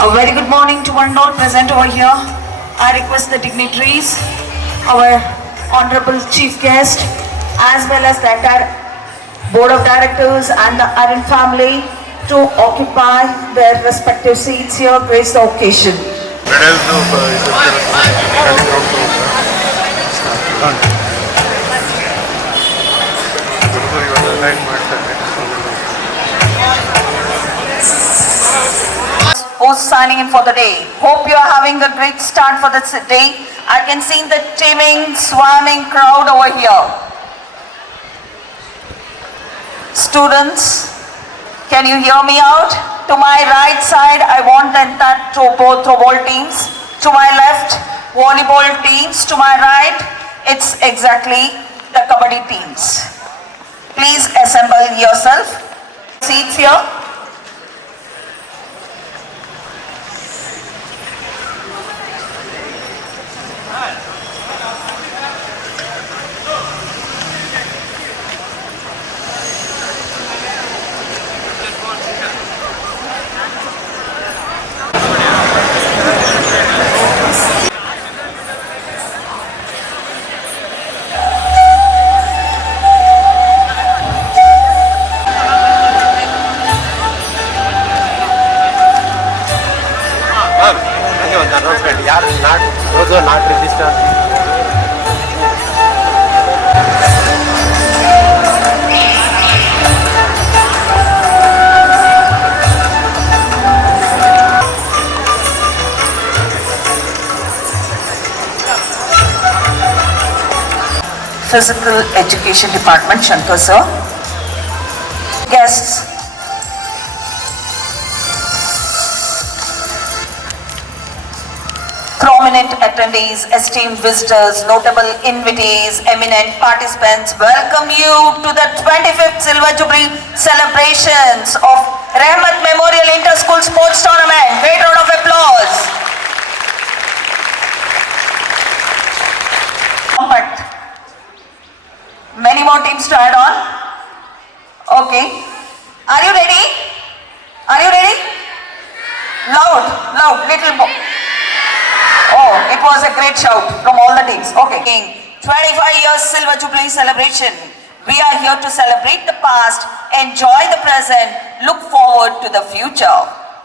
A very good morning to one and all present over here. I request the dignitaries, our honorable chief guest, as well as the entire board of directors and the Aryan family to occupy their respective seats here, grace the occasion. Who's signing in for the day? Hope you are having a great start for this day. I can see the teeming, swarming crowd over here. Students, can you hear me out? To my right side, I want the entire throwball teams. To my left, volleyball teams. To my right, it's exactly the kabaddi teams. Please assemble yourself. Seats here. Those are not registered. Physical Education Department, Shankar sir. Guests. Prominent attendees, esteemed visitors, notable invitees, eminent participants, welcome you to the 25th Silver Jubilee celebrations of Rahmat Memorial Inter-School Sports Tournament. Great round of applause. But many more teams to add on. Okay. Are you ready? Are you ready? Loud, little more. Oh, it was a great shout from all the teams. Okay. 25 years Silver Jubilee celebration. We are here to celebrate the past, enjoy the present, look forward to the future.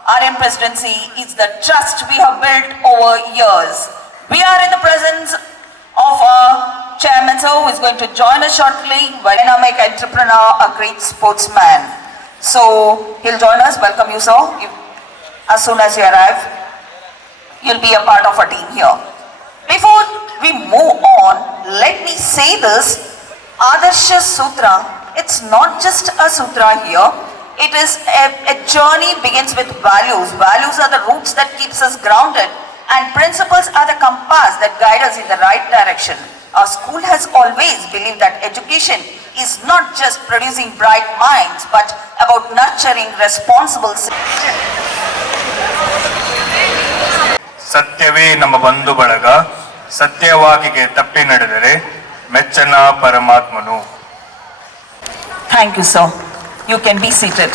Aryan Presidency is the trust we have built over years. We are in the presence of our chairman sir, who is going to join us shortly, a dynamic entrepreneur, a great sportsman. So he'll join us. Welcome you, sir. As soon as you arrive, you'll be a part of a team here. Before we move on, let me say this. Adarsha Sutra, it's not just a sutra here. It is a journey begins with values. Values are the roots that keeps us grounded, and principles are the compass that guide us in the right direction. Our school has always believed that education is not just producing bright minds, but about nurturing responsible citizens. ಸತ್ಯವೇ ನಮ್ಮ ಬಂಧು ಬಳಗ, ಸತ್ಯವಾಗಿಗೆ ತಪ್ಪಿ ನಡೆದರೆ ಮೆಚ್ಚನ ಪರಮಾತ್ಮನು. Thank you, sir. You can be seated.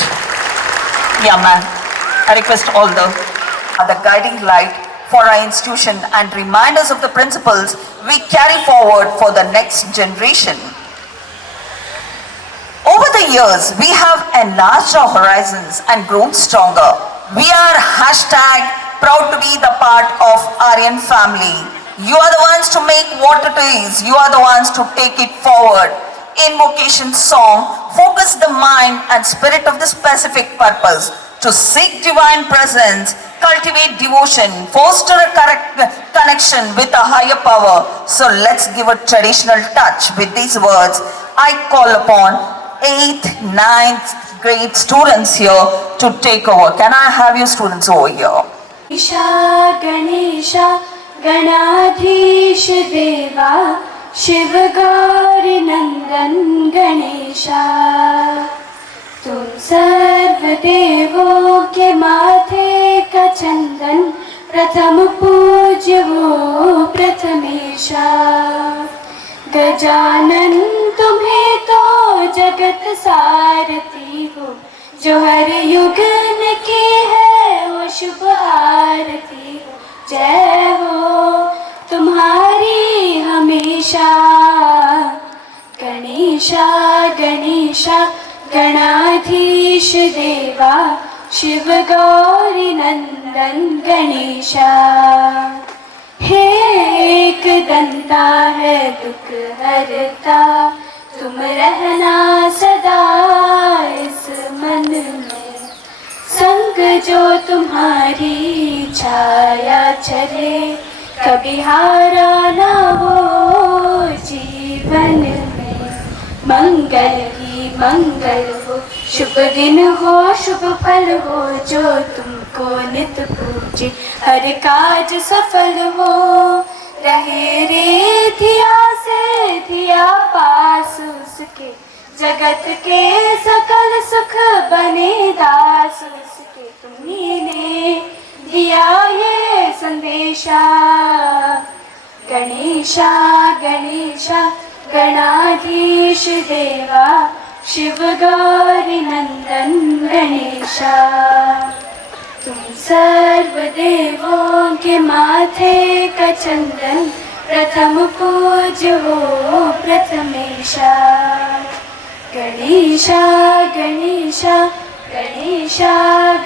Yeah, ma'am. I request all the guiding light for our institution and reminders of the principles we carry forward for the next generation. Over the years, we have enlarged our horizons and grown stronger. We are #proud to be the part of Aryan family. You are the ones to make what it is. You are the ones to take it forward. Invocation song focus the mind and spirit of the specific purpose to seek divine presence, cultivate devotion, foster a connection with a higher power. So let's give a traditional touch with these words. I call upon 8th, 9th grade students here to take over. Can I have you students over here? Ganesh गणाधीश देवा शिव गौरी नंदन गणेशा, तुम सर्व देवों के माथे का चंदन, प्रथम पूज्य हो प्रथमेशा। गजानन तुम्हें तो जगत सारथी हो, जो हर युगन की है वो शुभ आरती हो, जय हो तुम्हारी हमेशा। गणेशा गणेशा गणाधीश देवा, शिव गौरी नंदन गणेशा। हे एक दंता है दुख हरता, तुम रहना सदा इस मन में। संग जो तुम्हारी छाया चले, कभी हारा ना हो जीवन में। मंगल ही मंगल हो, शुभ दिन हो शुभ फल हो, जो तुमको नित पूजे हर काज सफल हो। रहे रे धिया से धिया पास उसके, जगत के सकल सुख बने दास उसके। तुम्ही ने दिया ये संदेशा। गणेशा गणेशा गणाधीश देवा, शिव गौरी नंदन गणेशा। तुम सर्व देवों के माथे का चंदन, प्रथम पूज्य हो प्रथमेशा। Ganesha Ganesha Ganesha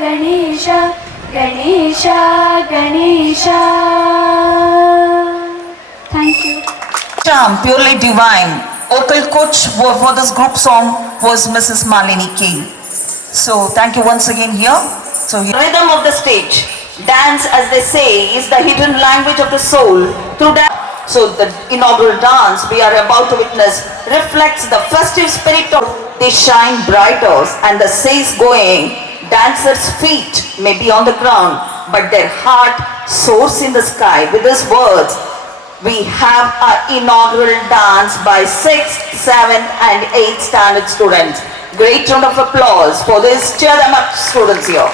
Ganesha Ganesha Ganesha. Thank you. Charm, purely divine. Vocal coach for this group song was Mrs. Malini K. So thank you once again here. So rhythm of the stage. Dance, as they say, is the hidden language of the soul. Through dance. So the inaugural dance we are about to witness reflects the festive spirit of they shine brighter, and the says going, dancers' feet may be on the ground, but their heart soars in the sky. With these words, we have our inaugural dance by 6th, 7th and 8th standard students. Great round of applause for this. Cheer them up, students here.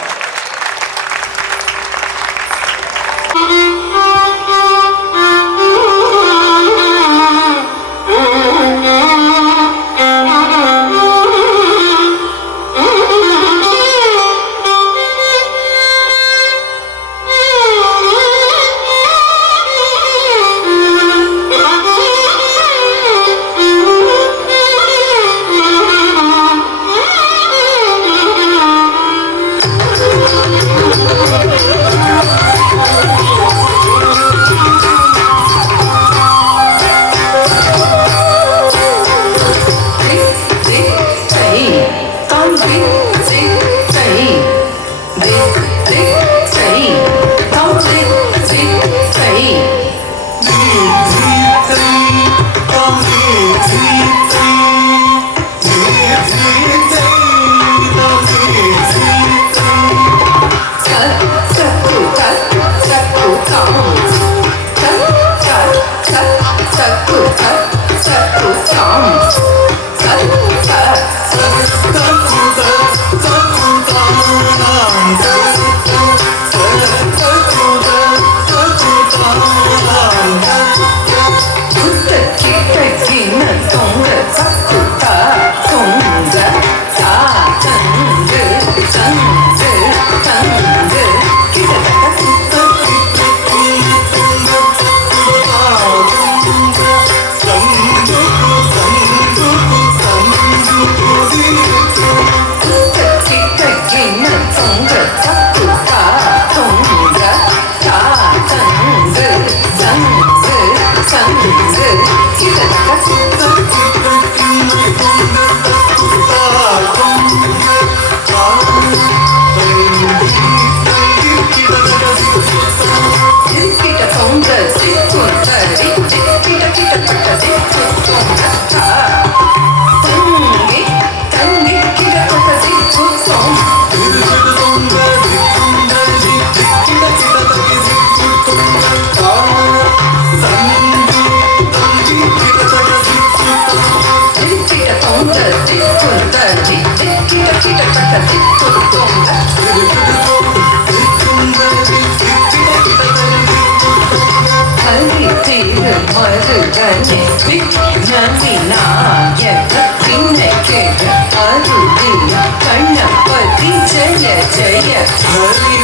Jaya Jaya Hari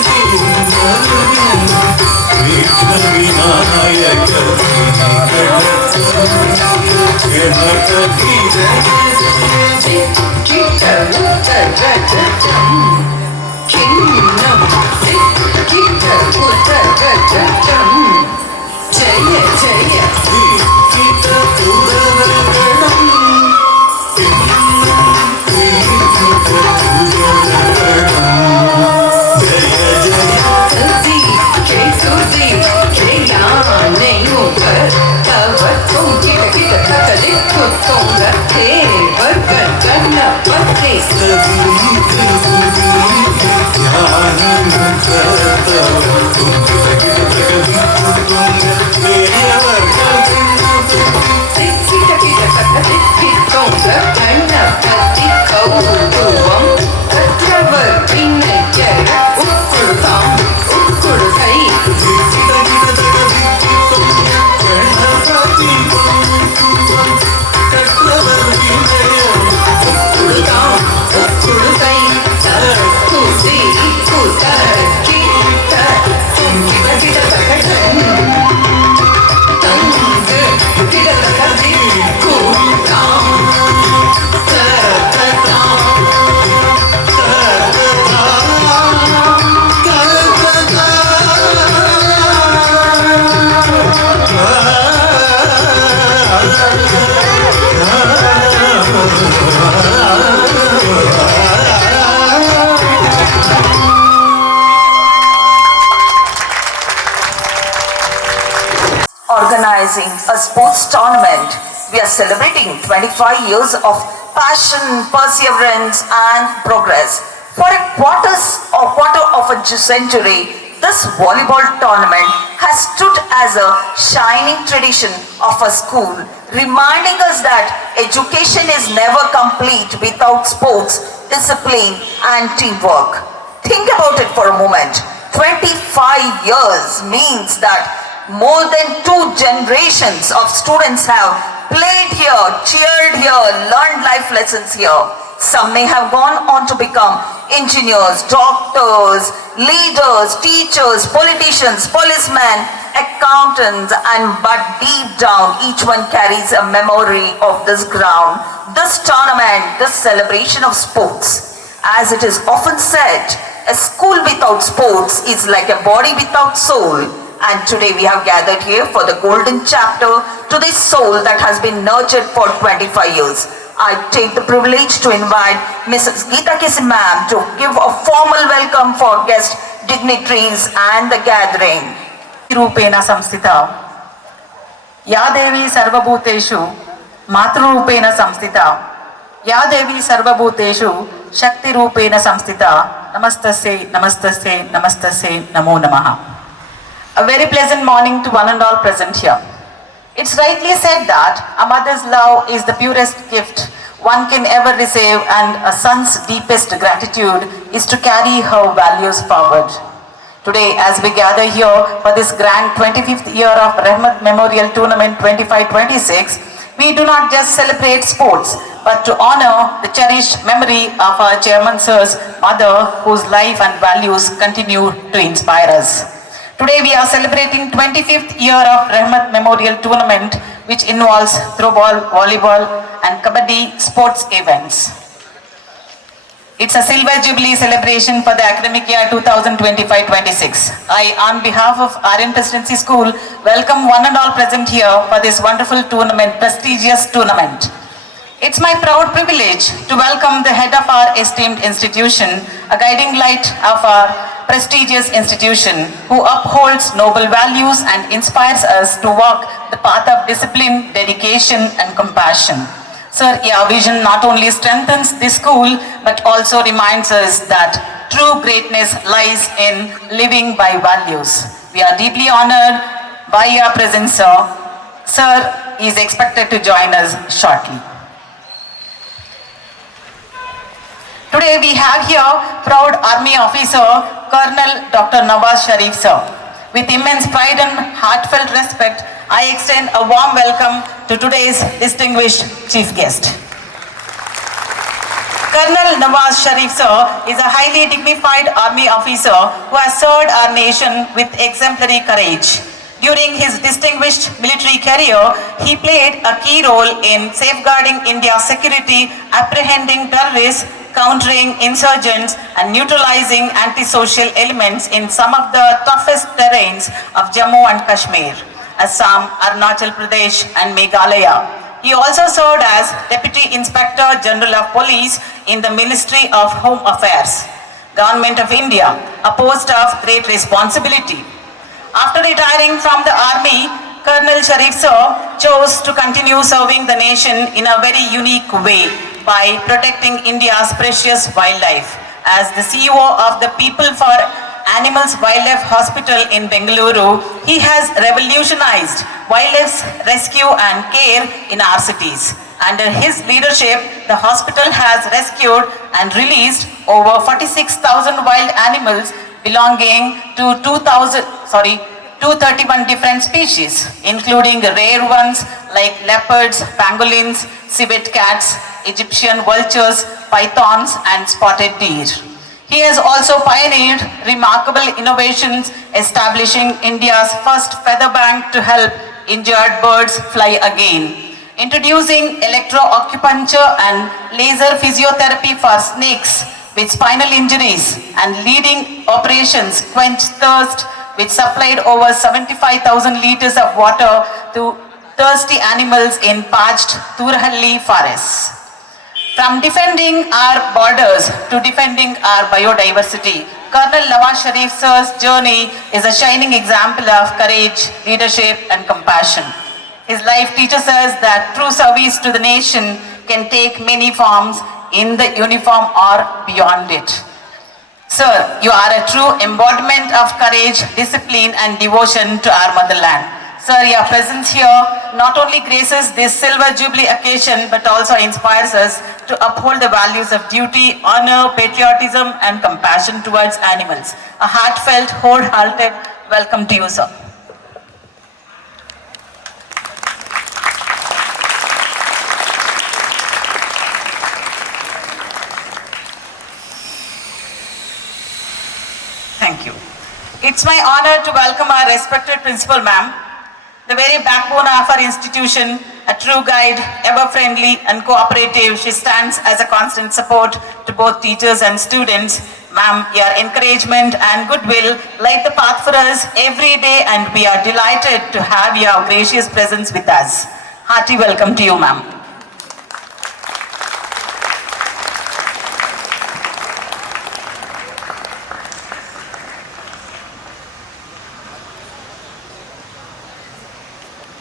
Vinayaka Jaya Jaya Organizing a sports tournament. We are celebrating 25 years of passion, perseverance and progress. For a quarter of a century, this volleyball tournament has stood as a shining tradition of a school, reminding us that education is never complete without sports, discipline and teamwork. Think about it for a moment. 25 years means that more than 2 generations of students have played here, cheered here, learned life lessons here. Some may have gone on to become engineers, doctors, leaders, teachers, politicians, policemen, accountants, but deep down each one carries a memory of this ground, this tournament, this celebration of sports. As it is often said, a school without sports is like a body without soul. And today we have gathered here for the golden chapter to this soul that has been nurtured for 25 years. I take the privilege to invite Mrs. Geeta Kisi ma'am to give a formal welcome for guest dignitaries and the gathering. रूपेण संस्थिता या देवी सर्वभूतेषु मातृरूपेण संस्थिता या देवी सर्वभूतेषु शक्तिरूपेण संस्थिता नमस्तस्यै नमस्तस्यै नमस्तस्यै नमो नमः. A very pleasant morning to one and all present here. It's rightly said that a mother's love is the purest gift one can ever receive, and a son's deepest gratitude is to carry her values forward. Today, as we gather here for this grand 25th year of Rahmat Memorial Tournament 25-26, we do not just celebrate sports, but to honor the cherished memory of our Chairman Sir's mother, whose life and values continue to inspire us. Today we are celebrating 25th year of Rahmat Memorial Tournament, which involves throwball, volleyball and kabaddi sports events. It's a silver jubilee celebration for the academic year 2025-26. I, on behalf of RN Presidency School, welcome one and all present here for this wonderful tournament, prestigious tournament. It's my proud privilege to welcome the head of our esteemed institution, a guiding light of our prestigious institution, who upholds noble values and inspires us to walk the path of discipline, dedication and compassion. Sir, your vision not only strengthens the school, but also reminds us that true greatness lies in living by values. We are deeply honored by your presence, sir. Sir is expected to join us shortly. Today we have here proud Army officer, Colonel Dr. Nawaz Sharif sir. With immense pride and heartfelt respect, I extend a warm welcome to today's distinguished chief guest. Colonel Nawaz Sharif sir is a highly dignified Army officer who has served our nation with exemplary courage. During his distinguished military career, he played a key role in safeguarding India's security, apprehending terrorists, countering insurgents, and neutralizing antisocial elements in some of the toughest terrains of Jammu and Kashmir, Assam, Arunachal Pradesh, and Meghalaya. He also served as Deputy Inspector General of Police in the Ministry of Home Affairs, Government of India, a post of great responsibility. After retiring from the army, Colonel Sharif Sir chose to continue serving the nation in a very unique way by protecting India's precious wildlife. As the CEO of the People for Animals Wildlife Hospital in Bengaluru, he has revolutionized wildlife rescue and care in our cities. Under his leadership, the hospital has rescued and released over 46,000 wild animals belonging to 231 different species, including rare ones like leopards, pangolins, civet cats, Egyptian vultures, pythons, and spotted deer. He has also pioneered remarkable innovations, establishing India's first feather bank to help injured birds fly again, introducing electroacupuncture and laser physiotherapy for snakes with spinal injuries, and leading operations Quench Thirst, which supplied over 75,000 liters of water to thirsty animals in parched Turhalli forests. From defending our borders to defending our biodiversity, Colonel Nawaz Sharif Sir's journey is a shining example of courage, leadership, and compassion. His life teaches us that true service to the nation can take many forms in the uniform or beyond it. Sir, you are a true embodiment of courage, discipline, and devotion to our motherland. Sir, your presence here not only graces this Silver Jubilee occasion, but also inspires us to uphold the values of duty, honor, patriotism, and compassion towards animals. A heartfelt, wholehearted welcome to you, sir. Thank you. It's my honor to welcome our respected principal, ma'am, the very backbone of our institution, a true guide, ever friendly and cooperative. She stands as a constant support to both teachers and students. Ma'am, your encouragement and goodwill light the path for us every day, and we are delighted to have your gracious presence with us. Hearty welcome to you, ma'am.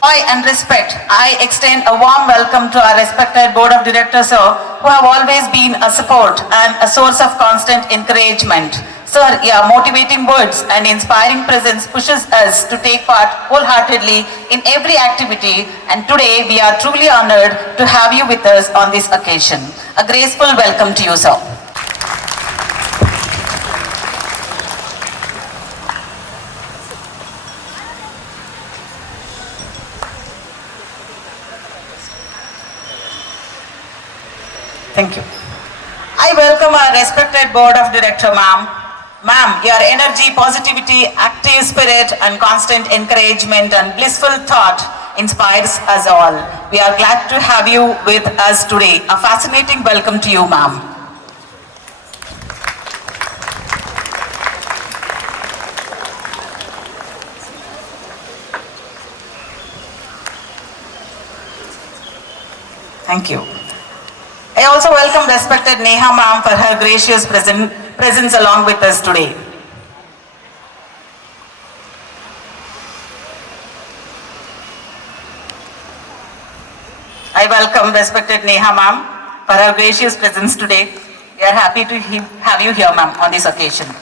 Joy and respect, I extend a warm welcome to our respected Board of Directors, sir, who have always been a support and a source of constant encouragement. Sir, your motivating words and inspiring presence pushes us to take part wholeheartedly in every activity, and today we are truly honored to have you with us on this occasion. A graceful welcome to you, sir. Thank you. I welcome our respected Board of Directors, ma'am. Ma'am, your energy, positivity, active spirit, and constant encouragement and blissful thought inspires us all. We are glad to have you with us today. A fascinating welcome to you, ma'am. Thank you. I also welcome respected Neha ma'am for her gracious presence along with us today. I welcome respected Neha ma'am for her gracious presence today. We are happy to have you here, ma'am, on this occasion.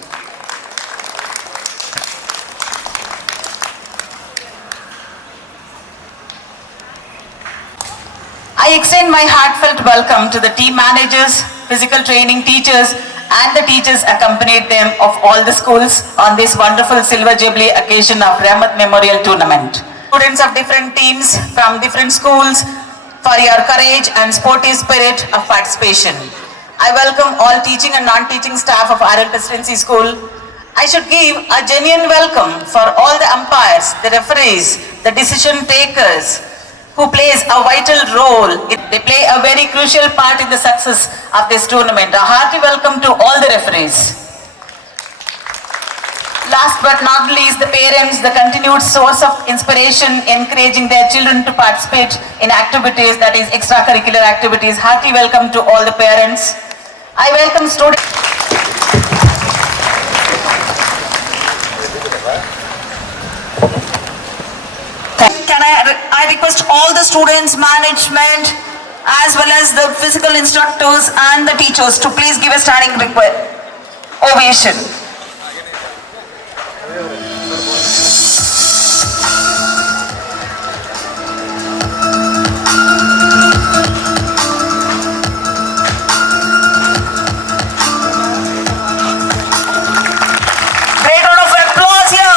I extend my heartfelt welcome to the team managers, physical training teachers, and the teachers accompanied them of all the schools on this wonderful Silver Jubilee occasion of Rahmat Memorial Tournament. Students of different teams from different schools for your courage and sportive spirit of participation. I welcome all teaching and non-teaching staff of RL Presidency School I should give a genuine welcome for all the umpires, the referees, the decision takers who plays a vital role. They play a very crucial part in the success of this tournament. A hearty welcome to all the referees. Last but not least, the parents, the continued source of inspiration, encouraging their children to participate in activities, that is extracurricular activities. Hearty welcome to all the parents. I welcome students. I request all the students, management, as well as the physical instructors and the teachers to please give a standing ovation. Great round of applause here.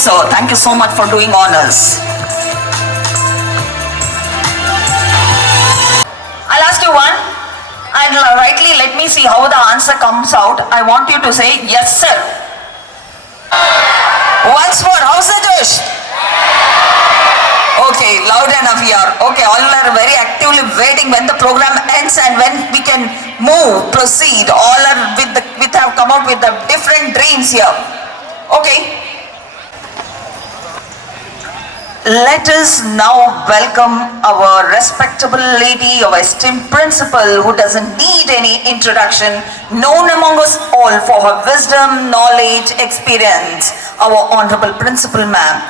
So, thank you so much for doing honors. I'll ask you one, and rightly let me see how the answer comes out. I want you to say, yes sir. Once more, how's the Josh? Okay, loud enough here. Okay, all are very actively waiting when the program ends and when we can proceed. All are have come out with the different dreams here. Okay. Let us now welcome our respectable lady, our esteemed principal, who doesn't need any introduction, known among us all for her wisdom, knowledge, experience, our honorable principal ma'am.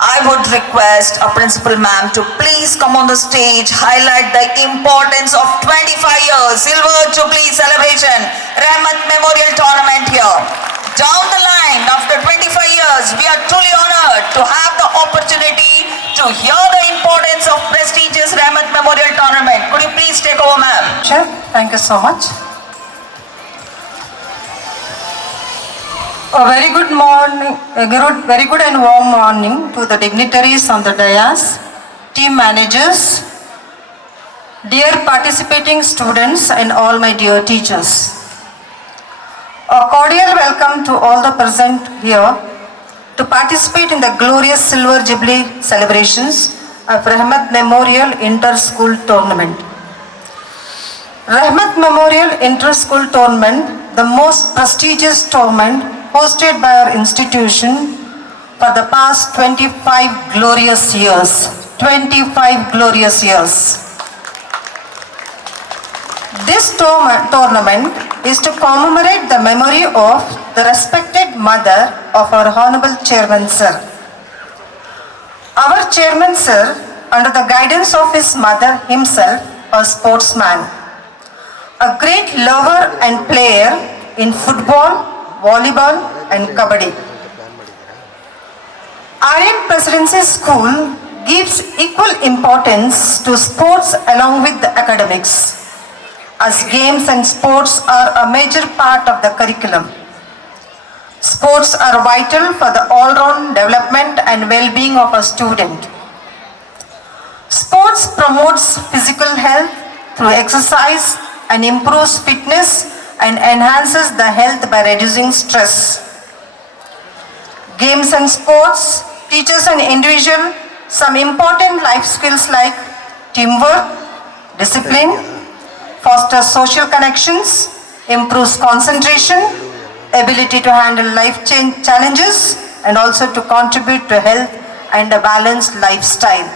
I would request our principal ma'am to please come on the stage, highlight the importance of 25 years Silver Jubilee celebration, Rahmat Memorial Tournament here. Down the line, after 25 years, we are truly honored to have the opportunity to hear the importance of prestigious Rahmat Memorial Tournament. Could you please take over, ma'am? Sure, thank you so much. A very good morning, very good and warm morning to the dignitaries on the dais, team managers, dear participating students and all my dear teachers. A cordial welcome to all the present here to participate in the glorious Silver Jubilee celebrations of Rahmat Memorial Inter-School Tournament. Rahmat Memorial Inter-School Tournament, the most prestigious tournament hosted by our institution for the past 25 glorious years. 25 glorious years. This tournament is to commemorate the memory of the respected mother of our Honorable Chairman Sir. Our Chairman Sir, under the guidance of his mother himself, a sportsman, a great lover and player in football, volleyball and kabaddi. Aryan Presidency School gives equal importance to sports along with the academics, as games and sports are a major part of the curriculum. Sports are vital for the all-round development and well-being of a student. Sports promotes physical health through exercise and improves fitness and enhances the health by reducing stress. Games and sports teaches an individual some important life skills like teamwork, discipline, fosters social connections, improves concentration, ability to handle life challenges, and also to contribute to health and a balanced lifestyle.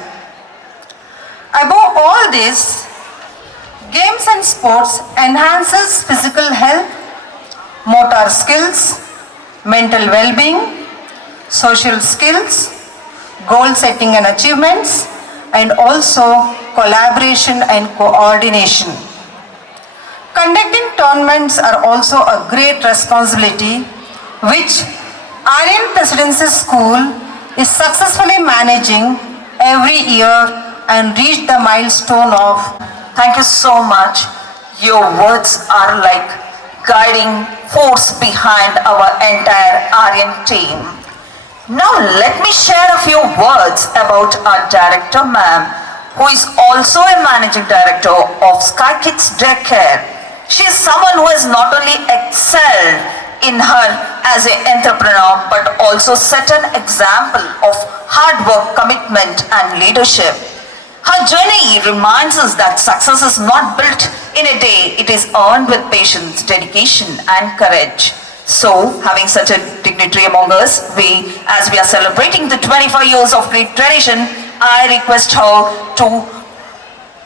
Above all this, games and sports enhances physical health, motor skills, mental well-being, social skills, goal setting and achievements, and also collaboration and coordination. Conducting tournaments are also a great responsibility which Aryan Presidency School is successfully managing every year and reached the milestone of. Thank you so much. Your words are like guiding force behind our entire Aryan team. Now let me share a few words about our director ma'am, who is also a managing director of Sky Kids Daycare. She is someone who has not only excelled in her as an entrepreneur but also set an example of hard work, commitment and leadership. Her journey reminds us that success is not built in a day, it is earned with patience, dedication and courage. So, having such a dignitary among us, as we are celebrating the 25 years of great tradition, I request her to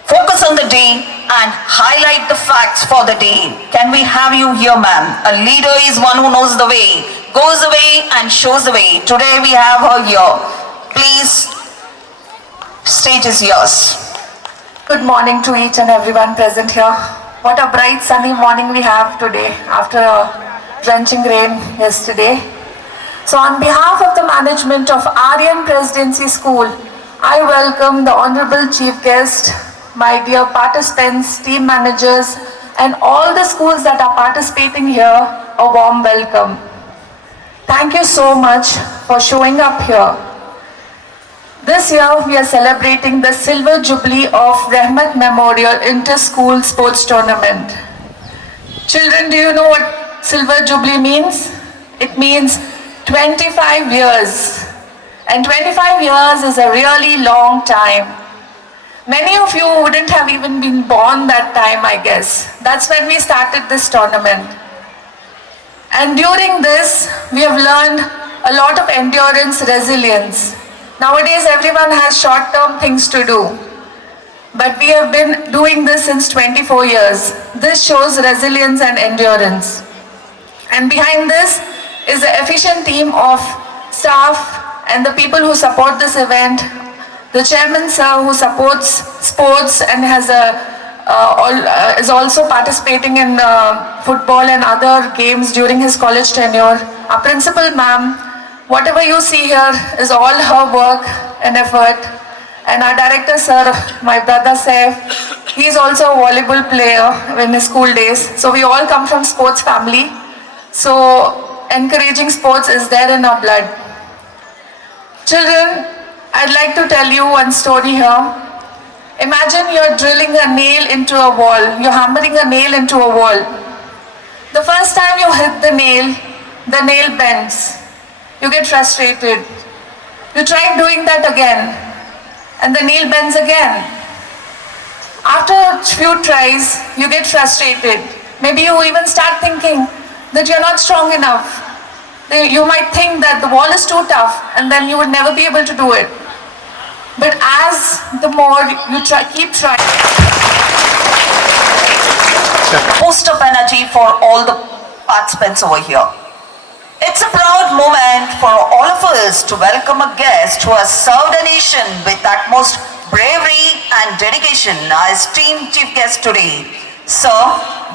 focus on the day and highlight the facts for the day. Can we have you here, ma'am? A leader is one who knows the way, goes the way and shows the way. Today we have her here. Please, stage is yours. Good morning to each and everyone present here. What a bright sunny morning we have today after a drenching rain yesterday. So on behalf of the management of Aryan Presidency School, I welcome the Honorable Chief Guest, my dear participants, team managers and all the schools that are participating here, a warm welcome. Thank you so much for showing up here. This year we are celebrating the Silver Jubilee of Rahmat Memorial Inter-School Sports Tournament. Children, do you know what Silver Jubilee means? It means 25 years. And 25 years is a really long time. Many of you wouldn't have even been born that time, I guess. That's when we started this tournament. And during this, we have learned a lot of endurance, resilience. Nowadays, everyone has short-term things to do. But we have been doing this since 24 years. This shows resilience and endurance. And behind this is the efficient team of staff and the people who support this event. The chairman, sir, who supports sports and is also participating in football and other games during his college tenure. Our principal, ma'am, whatever you see here is all her work and effort. And our director, sir, my brother, Saif, he is also a volleyball player in his school days. So we all come from sports family. So encouraging sports is there in our blood. Children, I'd like to tell you one story here. Imagine you're drilling a nail into a wall. You're hammering a nail into a wall. The first time you hit the nail bends. You get frustrated. You try doing that again, and the nail bends again. After a few tries, you get frustrated. Maybe you even start thinking that you're not strong enough. You might think that the wall is too tough and then you would never be able to do it. But as the more you keep trying. Boost up energy for all the participants over here. It's a proud moment for all of us to welcome a guest who has served a nation with utmost bravery and dedication as team chief guest today. Sir,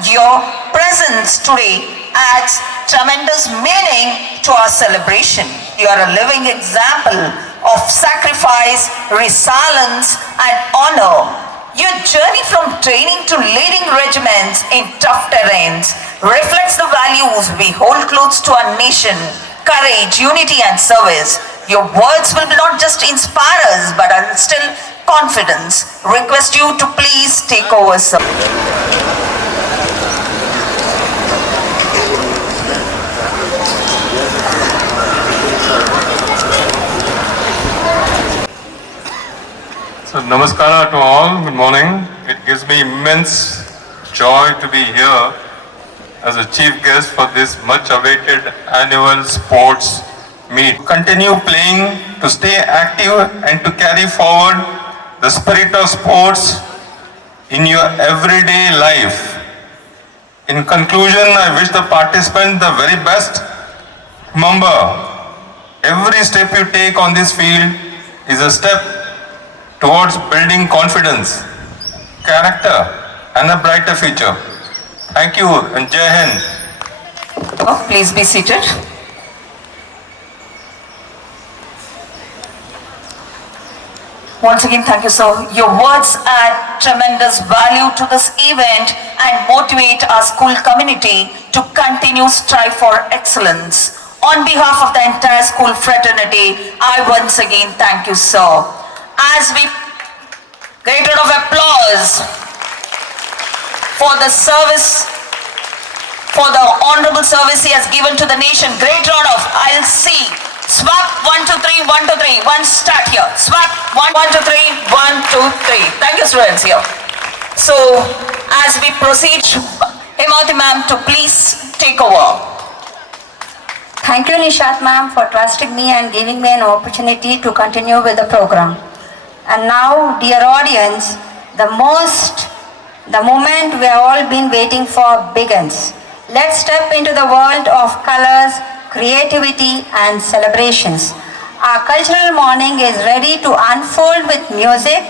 your presence today adds tremendous meaning to our celebration. You are a living example of sacrifice, resilience and honor. Your journey from training to leading regiments in tough terrains reflects the values we hold close to our nation: courage, unity and service. Your words will not just inspire us but instill confidence. Request you to please take over, sir. So namaskara to all, good morning. It gives me immense joy to be here as a chief guest for this much awaited annual sports meet. Continue playing, to stay active and to carry forward the spirit of sports in your everyday life. In conclusion, I wish the participants the very best. Remember, every step you take on this field is a step towards building confidence, character and a brighter future. Thank you and Jai Hind. Oh, please be seated. Once again, thank you, sir. Your words add tremendous value to this event and motivate our school community to continue strive for excellence. On behalf of the entire school fraternity, I once again thank you, sir. As we great round of applause for the service, for the honorable service he has given to the nation. Great round of, I'll see. Swap 1, 2, 3, 1, 2, 3. One start here. Swap 1, 1, 2, 3, 1, 2, 3. Thank you, students here. So, as we proceed, Hemati ma'am to please take over. Thank you, Nishat ma'am, for trusting me and giving me an opportunity to continue with the program. And now, dear audience, the moment we have all been waiting for begins. Let's step into the world of colors, creativity and celebrations. Our cultural morning is ready to unfold with music,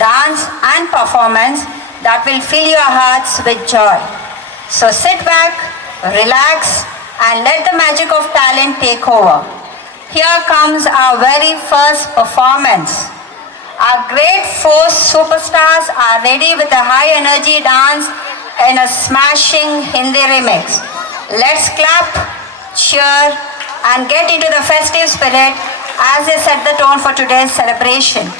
dance and performance that will fill your hearts with joy. So sit back, relax and let the magic of talent take over. Here comes our very first performance. Our great four superstars are ready with a high energy dance in a smashing Hindi remix. Let's clap, cheer and get into the festive spirit as they set the tone for today's celebration.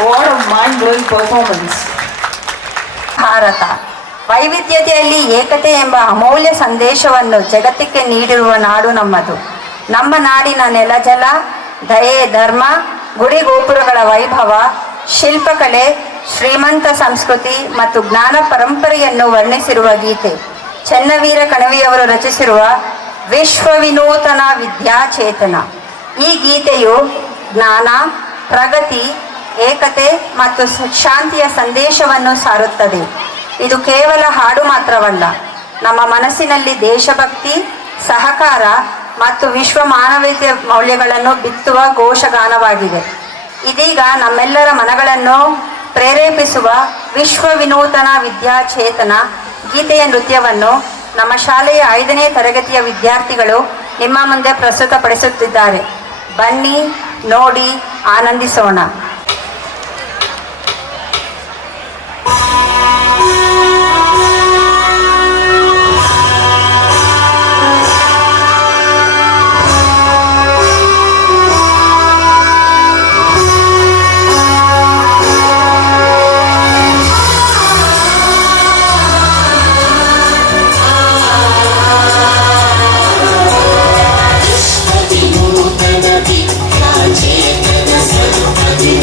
What a mind-blowing performance. Bharat ವೈವಿಧ್ಯತೆಯಲ್ಲಿ ಏಕತೆ ಎಂಬ ಅಮೂಲ್ಯ ಸಂದೇಶವನ್ನು ಜಗತ್ತಿಗೆ ನೀಡಿರುವ ನಾಡು ನಮ್ಮದು. ನಮ್ಮ ನಾಡಿನ ನೆಲಜಲ, ದಯೆ, ಧರ್ಮ, ಗುಡಿ ಗೋಪುರಗಳ ವೈಭವ, ಶಿಲ್ಪಕಲೆ, ಶ್ರೀಮಂತ ಸಂಸ್ಕೃತಿ ಮತ್ತು ಜ್ಞಾನ ಪರಂಪರೆಯನ್ನು ವರ್ಣಿಸಿರುವ ಗೀತೆ. ಚೆನ್ನವೀರ ಕಣವಿಯವರು ರಚಿಸಿರುವ ವಿಶ್ವ ವಿನೂತನ ವಿದ್ಯಾಚೇತನ. ಈ ಗೀತೆಯು ಜ್ಞಾನ, ಪ್ರಗತಿ, ಏಕತೆ ಮತ್ತು ಶಾಂತಿಯ ಸಂದೇಶವನ್ನು ಸಾರುತ್ತದೆ. ಇದು ಕೇವಲ ಹಾಡು ಮಾತ್ರವಲ್ಲ, ನಮ್ಮ ಮನಸ್ಸಿನಲ್ಲಿ ದೇಶಭಕ್ತಿ, ಸಹಕಾರ ಮತ್ತು ವಿಶ್ವ ಮಾನವೀಯತೆಯ ಮೌಲ್ಯಗಳನ್ನು ಬಿತ್ತುವ ಘೋಷಗಾನವಾಗಿದೆ. ಇದೀಗ ನಮ್ಮೆಲ್ಲರ ಮನಗಳನ್ನು ಪ್ರೇರೇಪಿಸುವ ವಿಶ್ವ ವಿನೂತನ ವಿದ್ಯಾಚೇತನ ಗೀತೆಯ ನೃತ್ಯವನ್ನು ನಮ್ಮ ಶಾಲೆಯ 5ನೇ ತರಗತಿಯ ವಿದ್ಯಾರ್ಥಿಗಳು ನಿಮ್ಮ ಮುಂದೆ ಪ್ರಸ್ತುತಪಡಿಸುತ್ತಿದ್ದಾರೆ. ಬನ್ನಿ, ನೋಡಿ, ಆನಂದಿಸೋಣ. विश्वविनूतन विद्याचेतन सर्वदि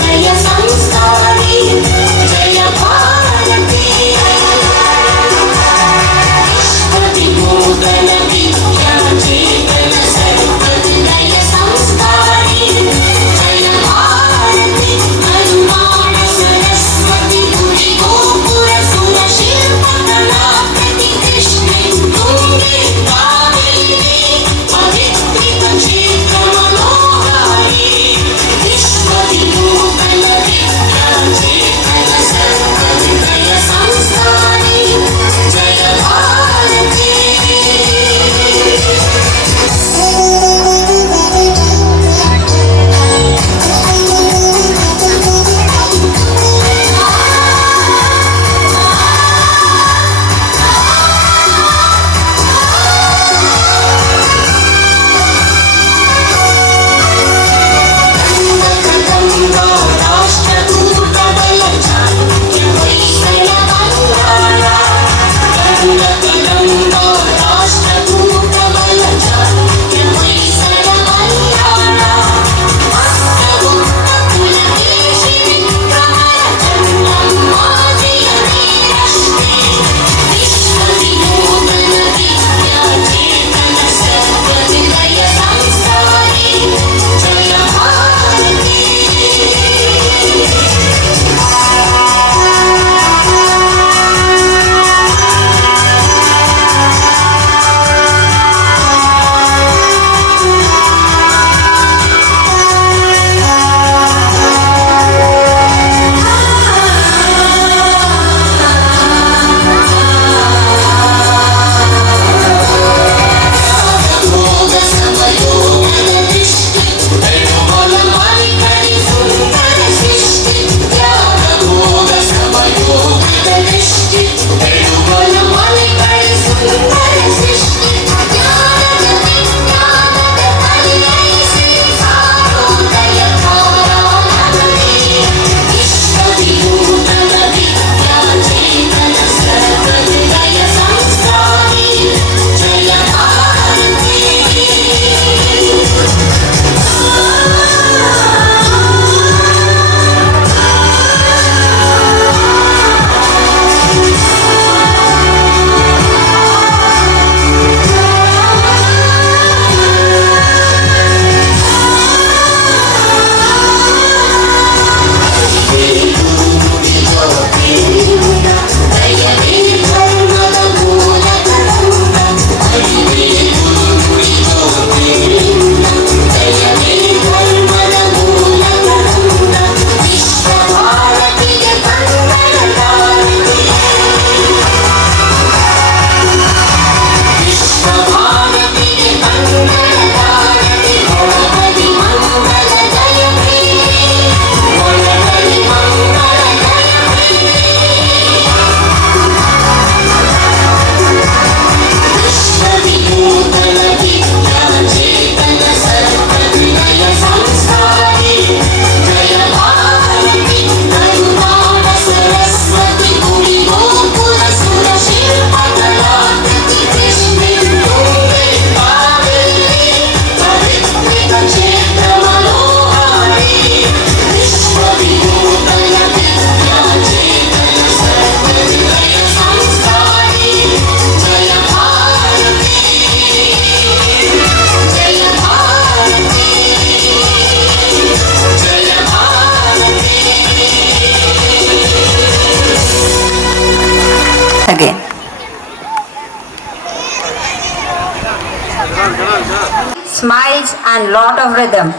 and lot of rhythm.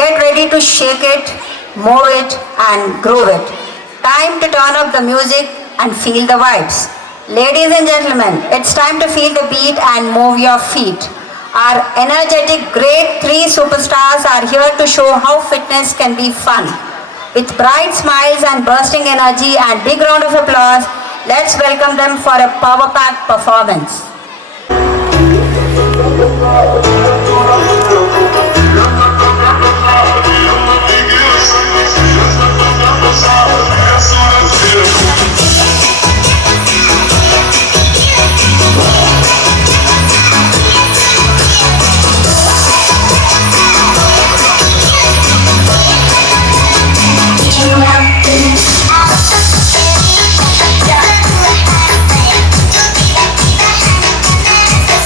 Get ready to shake it, move it and groove it. Time to turn up the music and feel the vibes. Ladies and gentlemen, it's time to feel the beat and move your feet. Our energetic grade 3 superstars are here to show how fitness can be fun. With bright smiles and bursting energy and big round of applause, let's welcome them for a power-packed performance.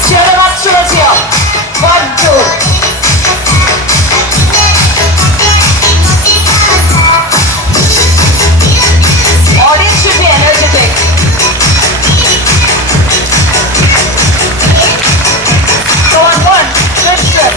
Cheer them up, students here. 1, 2. Audience should be energetic. Go on, 1. Good step.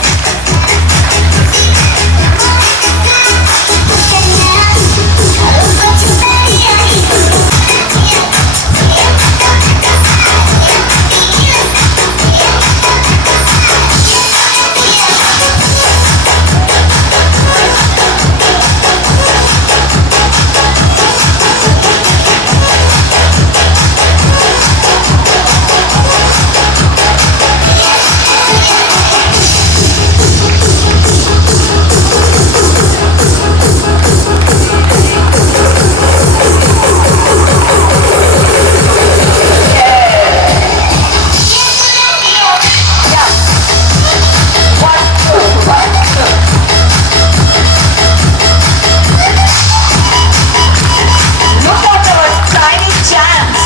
Look at our tiny champs.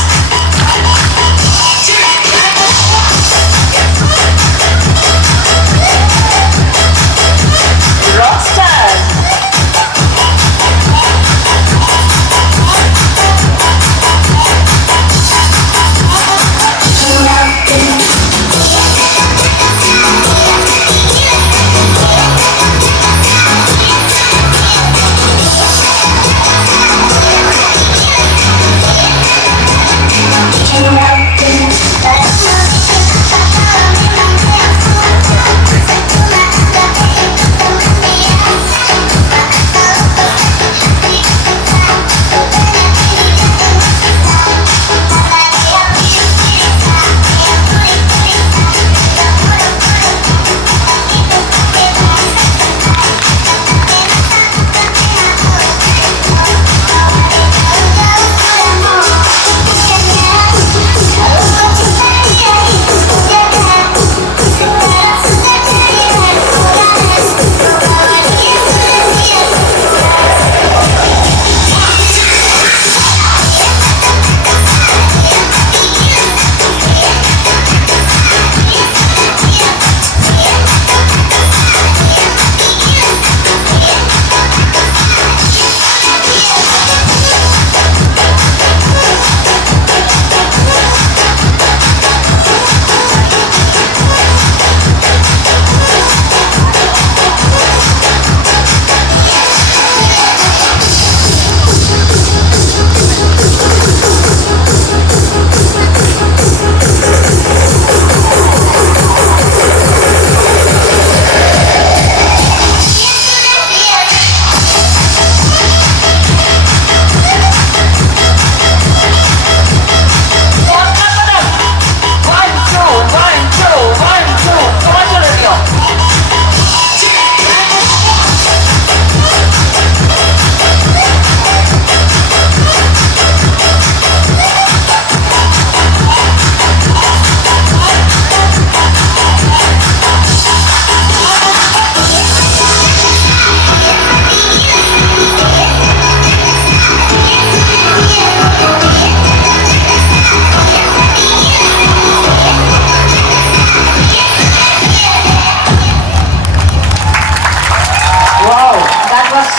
Rockstars.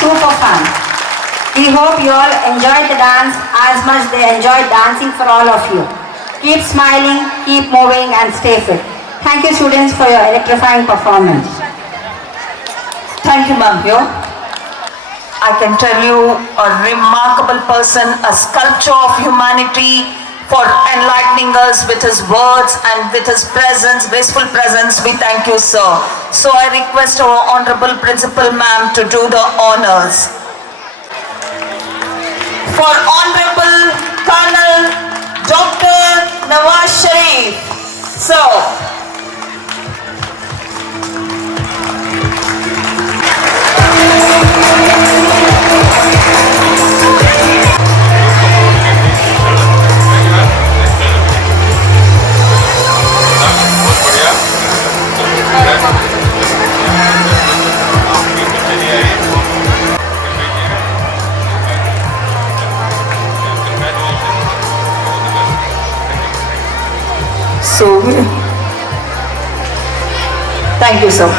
Super fun. We hope you all enjoyed the dance as much they enjoyed dancing for all of you. Keep smiling, keep moving and stay fit. Thank you students for your electrifying performance. Thank you, ma'am. Here. I can tell you a remarkable person, a sculpture of humanity for enlightening us with his words and with his presence, graceful presence. We thank you, sir. So I request our Honorable Principal Ma'am to do the honors. For Honorable Colonel Dr. Nawaz Sharif. So, thank you, sir.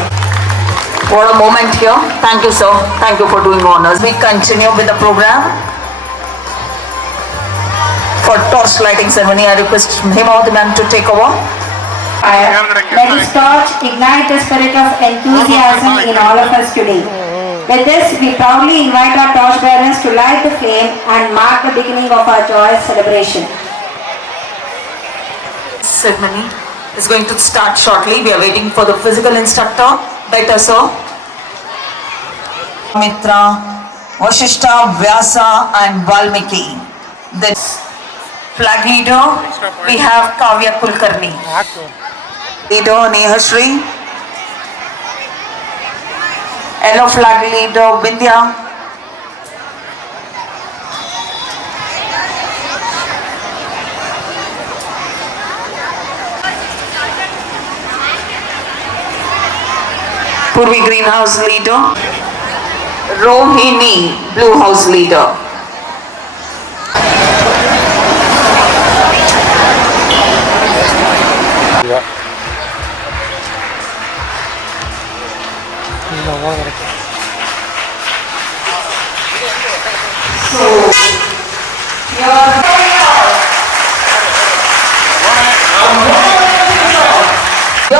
What a moment here. Thank you, sir. Thank you for doing honors. We continue with the program. For torch lighting ceremony, I request Hemavati ma'am to take over. Let this torch ignite the spirit of enthusiasm in all of us today. With this, we proudly invite our torch bearers to light the flame and mark the beginning of our joyous celebration. Ceremony is going to start shortly. We are waiting for the physical instructor. Better, sir. Mitra, Vashishta, Vyasa and Valmiki. This flag leader, we have Kavya Kulkarni. Leader Nehashri. Yellow flag leader Vindhya. Purvi Green House leader. Rohini Blue House leader.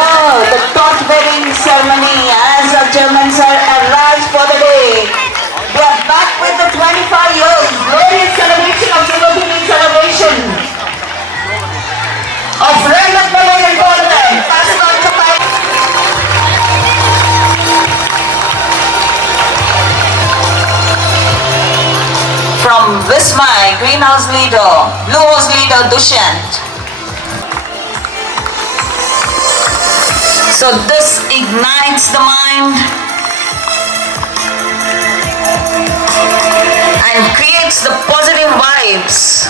The torch bearing ceremony as the Germans are arrived for the day. We are back with the 25 years glorious celebration of Jubilee celebration of Ramat Memorial Tournament. Passing on to my from Vismay, Greenhouse leader, Blue House leader Dushyant. So this ignites the mind and creates the positive vibes.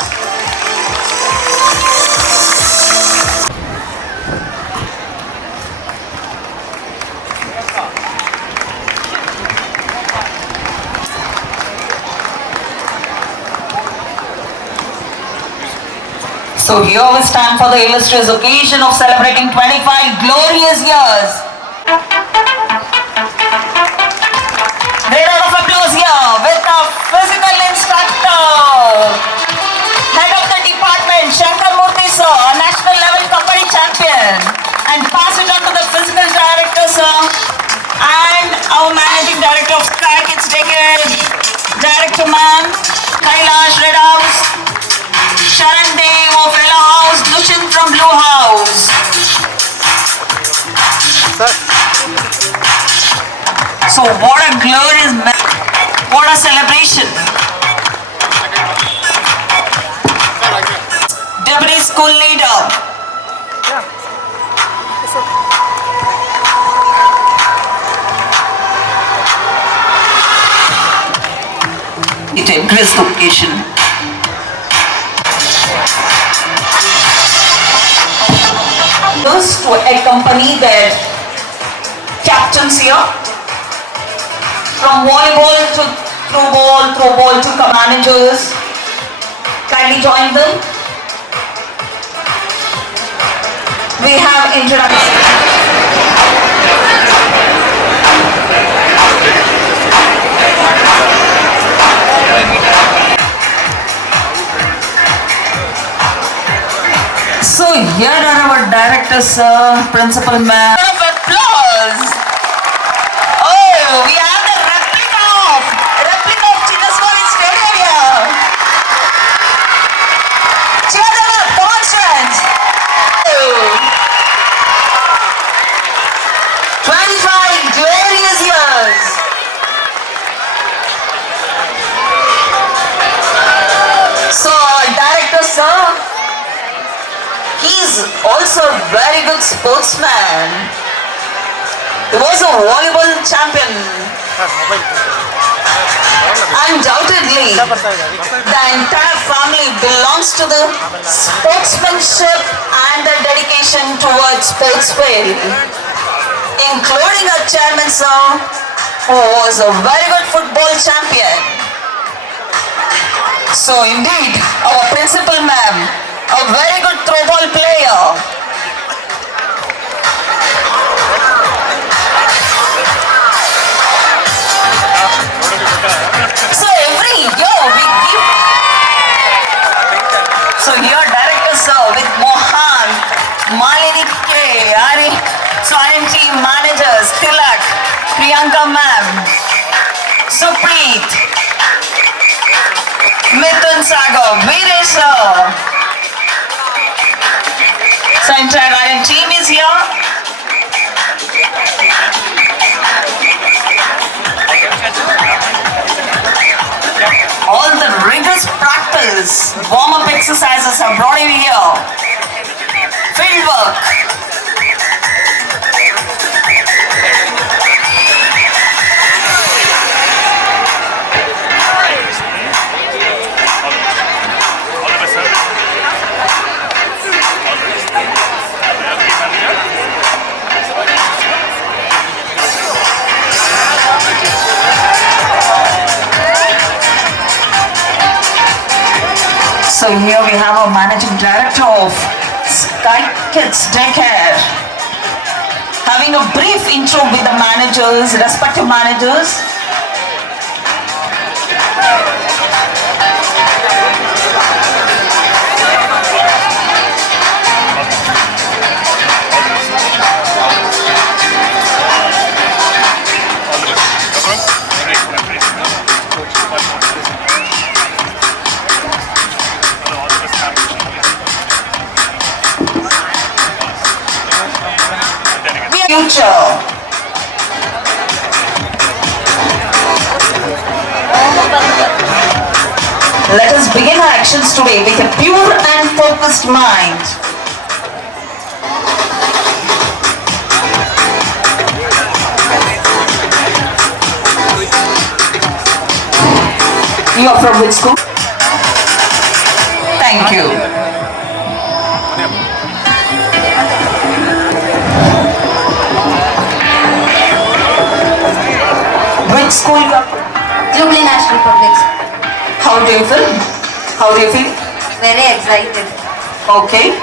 So here we stand for the illustrious occasion of celebrating 25 glorious years. Great round of applause here with our physical instructor, head of the department, Shankar Murthy sir, a national level kabaddi champion, and pass it on to the physical director sir, and our managing director of Sky Kids Daycare, Director ma'am, Kailash Red House, Sharan Dev of Yellow House, Dushyant from Blue House. So what a glorious, what a celebration. Deputy School Leader. It a graced occasion. To accompany their captains here, from volleyball to throw ball to managers, kindly join them. We have introduction. So here are our directors, principal ma'am. Round of applause. Oh, we have is also a very good sportsman. He was a volleyball champion. Undoubtedly, the entire family belongs to the sportsmanship and the dedication towards sportswear, including our chairman sir, who was a very good football champion. So indeed, our principal ma'am, a very good throw ball player. So every year we give. So here director sir with Mohan, Malini K, Ari, so IM team managers Tilak, Priyanka ma'am, Supreet, Mithun Sagar, Veeresh sir. So entire IM team is here. All the rigorous practice, warm-up exercises are brought in here. Field work. So here we have our managing director of Sky Kids Daycare, having a brief intro with the managers, respective managers. Future. Let us begin our actions today with a pure and focused mind. You are from which school? Thank you. Which school you are from? Jubilee National Public School. How do you feel? How do you feel? Very excited. Okay.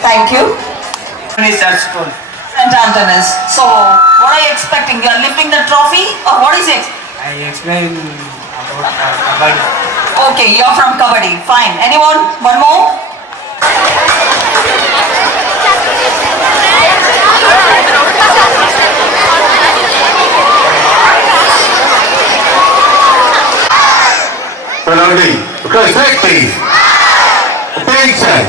Thank you. School. St. Anthony's. So, what are you expecting? You are lifting the trophy or what is it? I explain about kabaddi. Okay, you are from Kabaddi. Fine. Anyone? One more? Penalty. Okay, straight please. Attention.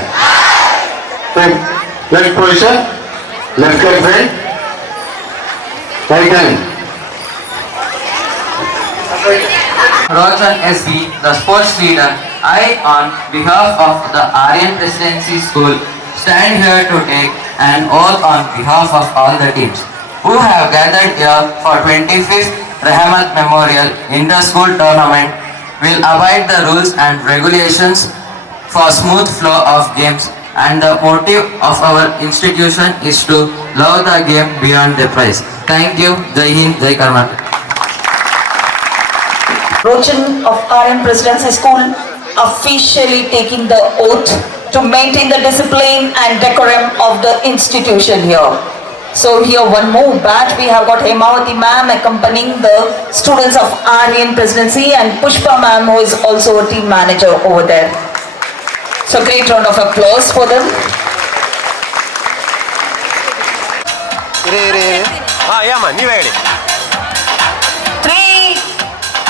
Left position. Left leg front. Right hand. Roshan SB, the sports leader, I on behalf of the Aryan Presidency School stand here to take an oath on behalf of all the teams who have gathered here for 25th Rahmat Memorial Inter-School Tournament will abide the rules and regulations for smooth flow of games, and the motive of our institution is to love the game beyond the prize. Thank you. Jai Hind, Jai Karnataka. Rochan of RM Presidency School officially taking the oath to maintain the discipline and decorum of the institution here. So here one more batch, we have got Hemavati ma'am accompanying the students of Aryan Presidency and Pushpa ma'am who is also a team manager over there. So great round of applause for them. ನೀವೇ ಹೇಳಿ 3,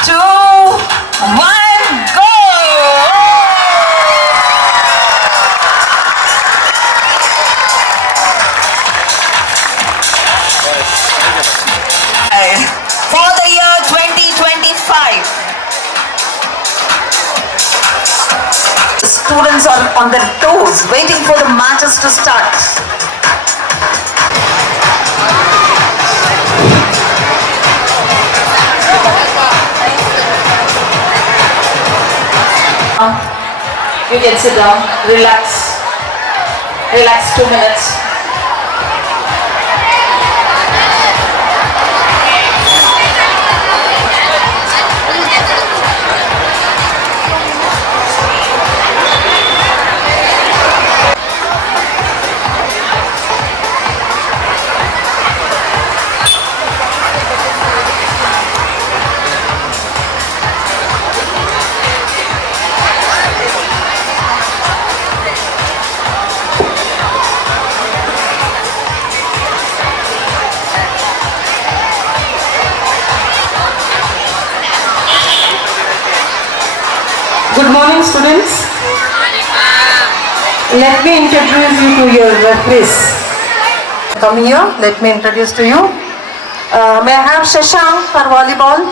2, 1, go! For the year 2025, students are on their toes, waiting for the matches to start. You can sit down, relax. Relax 2 minutes. Good morning, students. Let me introduce you to your referees. Come here, let me introduce to you. May I have Shashank for volleyball?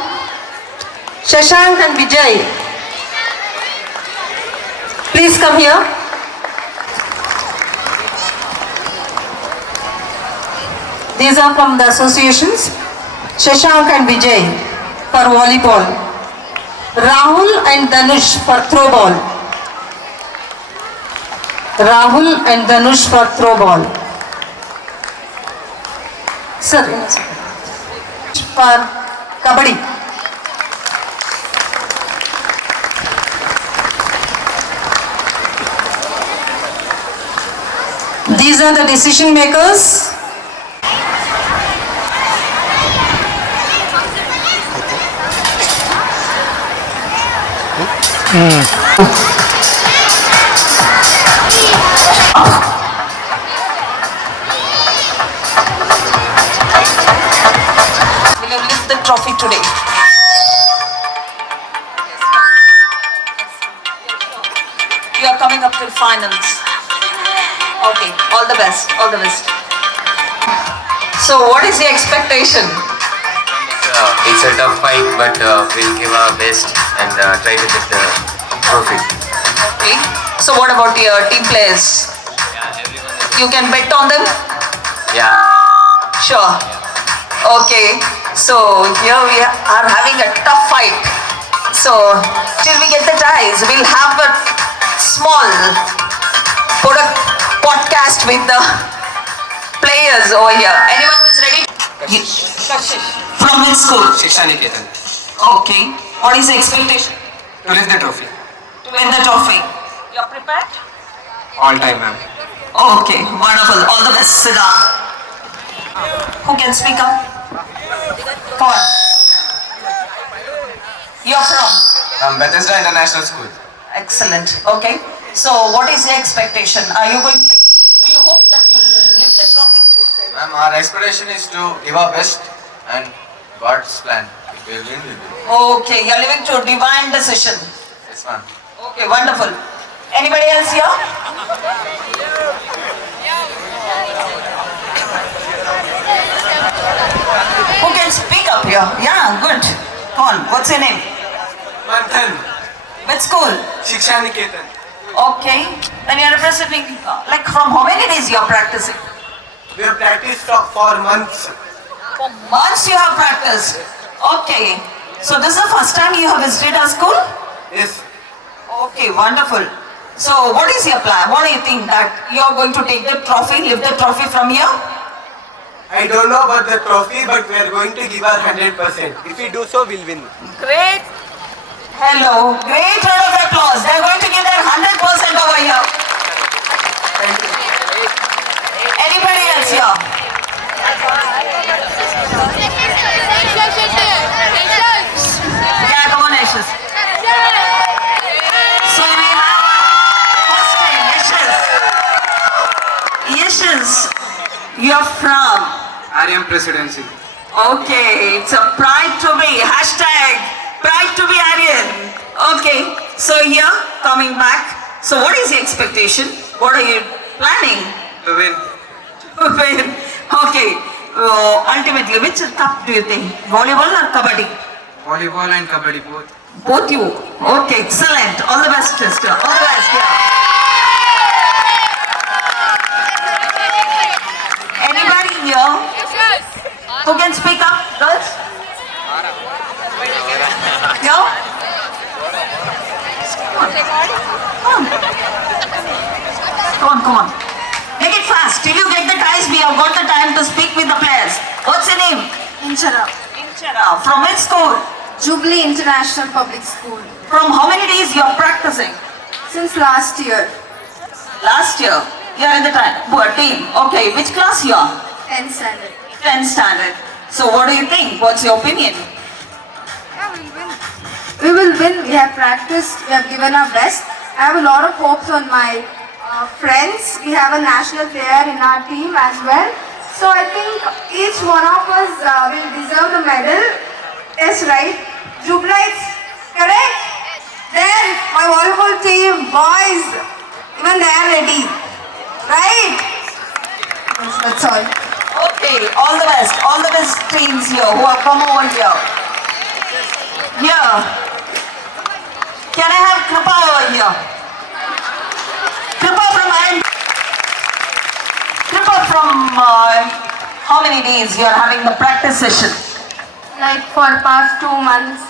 Shashank and Vijay. Please come here. These are from the associations. Shashank and Vijay for volleyball. Rahul and Danush for throw ball. Rahul and Danush for throw ball. Sir, in a second. For kabaddi. These are the decision makers. Will you lift the trophy today? You are coming up to the finals. Okay, all the best, all the best. So what is your expectation? It's a tough fight, but we'll give our best and try to get the trophy. Okay. So what about your team players? You can bet on them? Yeah. Sure. Okay. So here we are having a tough fight. So till we get the ties, we'll have a small podcast with the players over here. Anyone who's ready? Kashish. From which school? Shiksha Niketan. Okay. What is the expectation? To lift the trophy. To win the trophy. You're prepared? All time, ma'am. Okay, wonderful. All the best. Sit down. Who can speak up? Come on. You're from? Bethesda International School. Excellent. Okay. So, what is your expectation? Are you going to, do you hope that you'll lift the trophy? Ma'am, our expectation is to give our best and God's plan. We will win. Okay, you're living to a divine decision. Yes, ma'am. Okay, wonderful. Anybody else here? Who can speak up here? Yeah, good. Come on, what's your name? Manthan. Which school? Shiksha Niketan. Okay. And you're representing, like from how many days you're practicing? We have practiced for months. For months you have practiced. Okay. So this is the first time you have visited our school? Yes. Okay, wonderful. So what is your plan? What do you think that you're going to take the trophy, lift the trophy from here? I don't know about the trophy, but we are going to give our 100%. If we do so, we'll win. Great. Hello. Great round of applause. They're going to give their 100% over here. Anybody else here? Yeah, come on, Ashes. So we have first time, Ashes. You're from? Aryan Presidency. Okay, it's a pride to be. Hashtag pride to be Aryan. Okay, so here, coming back. So what is your expectation? What are you planning? To win. To win. Okay. Ultimately, which cup do you think? Volleyball or kabaddi? Volleyball and kabaddi both. Both you. Okay, excellent. All the best, sister. All the best. Yeah. Who can speak up, girls? Yeah? Come on. Make it fast. Till you get the ties, we have got the time to speak with the players. What's your name? Inchara. Inchara. From which school? Jubilee International Public School. From how many days you are practicing? Since last year. Last year. You are in the team. Okay. Which class you are? 10th standard. 10th standard. So what do you think? What's your opinion? We will win. We have practiced. We have given our best. I have a lot of hopes on my friends. We have a national player in our team as well. So I think each one of us will deserve the medal. Yes, right? Jubilites, correct? Then my volleyball team, boys, even they are ready. Right? Yes, that's all. Okay. All the best. All the best teams here who have come over here. Here. Can I have Kripa over here? Kripa from how many days you are having the practice session? Like for past 2 months.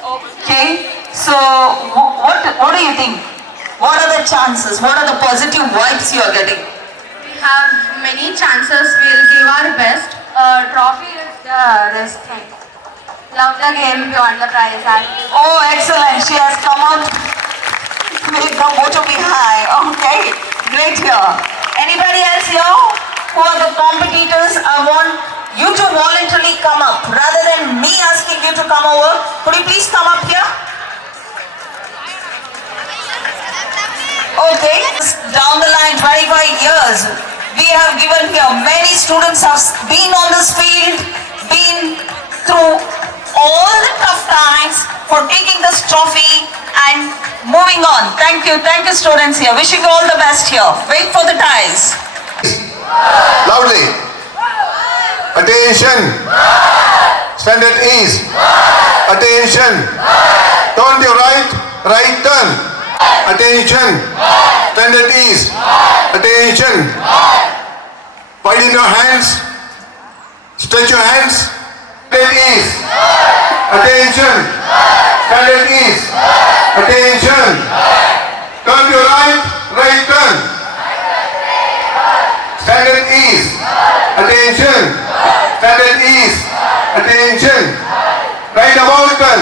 Okay. So what do you think? What are the chances? What are the positive vibes you are getting? We have many chances. We'll give our best. Trophy is the rest thing. Love the game beyond the prize. Oh, excellent. She has come out. Make the motto be high. Okay. Great here. Anybody else here who are the competitors? I want you to voluntarily come up rather than me asking you to come over. Could you please come up here? Okay. Down the line, 25 years, we have given here. Many students have been on this field, been through all the tough times for taking this trophy and moving on. Thank you students here. Wishing you all the best here. Wait for the ties. Loudly. Attention. Standard is. Attention. Turn to your right. Right turn. Attention. Standard is. Attention. Widen your hands. Stretch your hands. Standard is. Attention. Standard is. Attention. Turn to your right. Right turn. Standard is. Attention. Standard is. Attention. Right about turn.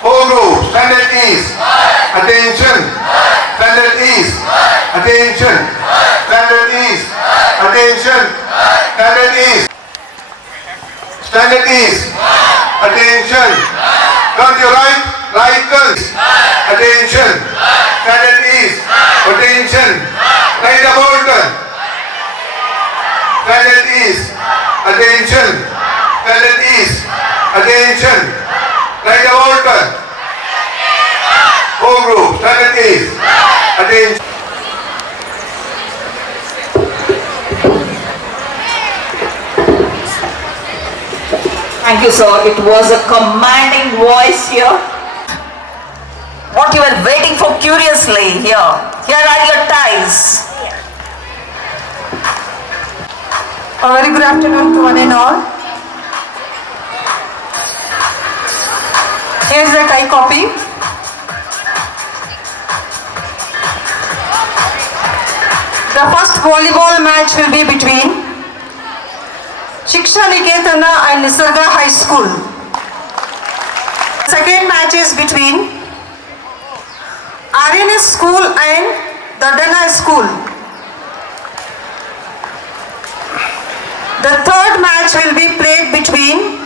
Whole group. Standard is. Attention. Standard is. Attention. Standard is. Attention. Standard is. Standard is. Attention. Turn to your right. Right turn. Attention. Standard is. Attention. Right about turn. Standard is. Attention. Standard is. Attention. Right about turn. Whole group. Standard is. Attention. Thank you, sir. It was a commanding voice here. What you were waiting for curiously here. Here are your ties. A very good afternoon to one and all. Here is the tie copy. The first volleyball match will be between Shiksha Niketana and Nisarga High School. Second match is between RNS School and Dadana School. The third match will be played between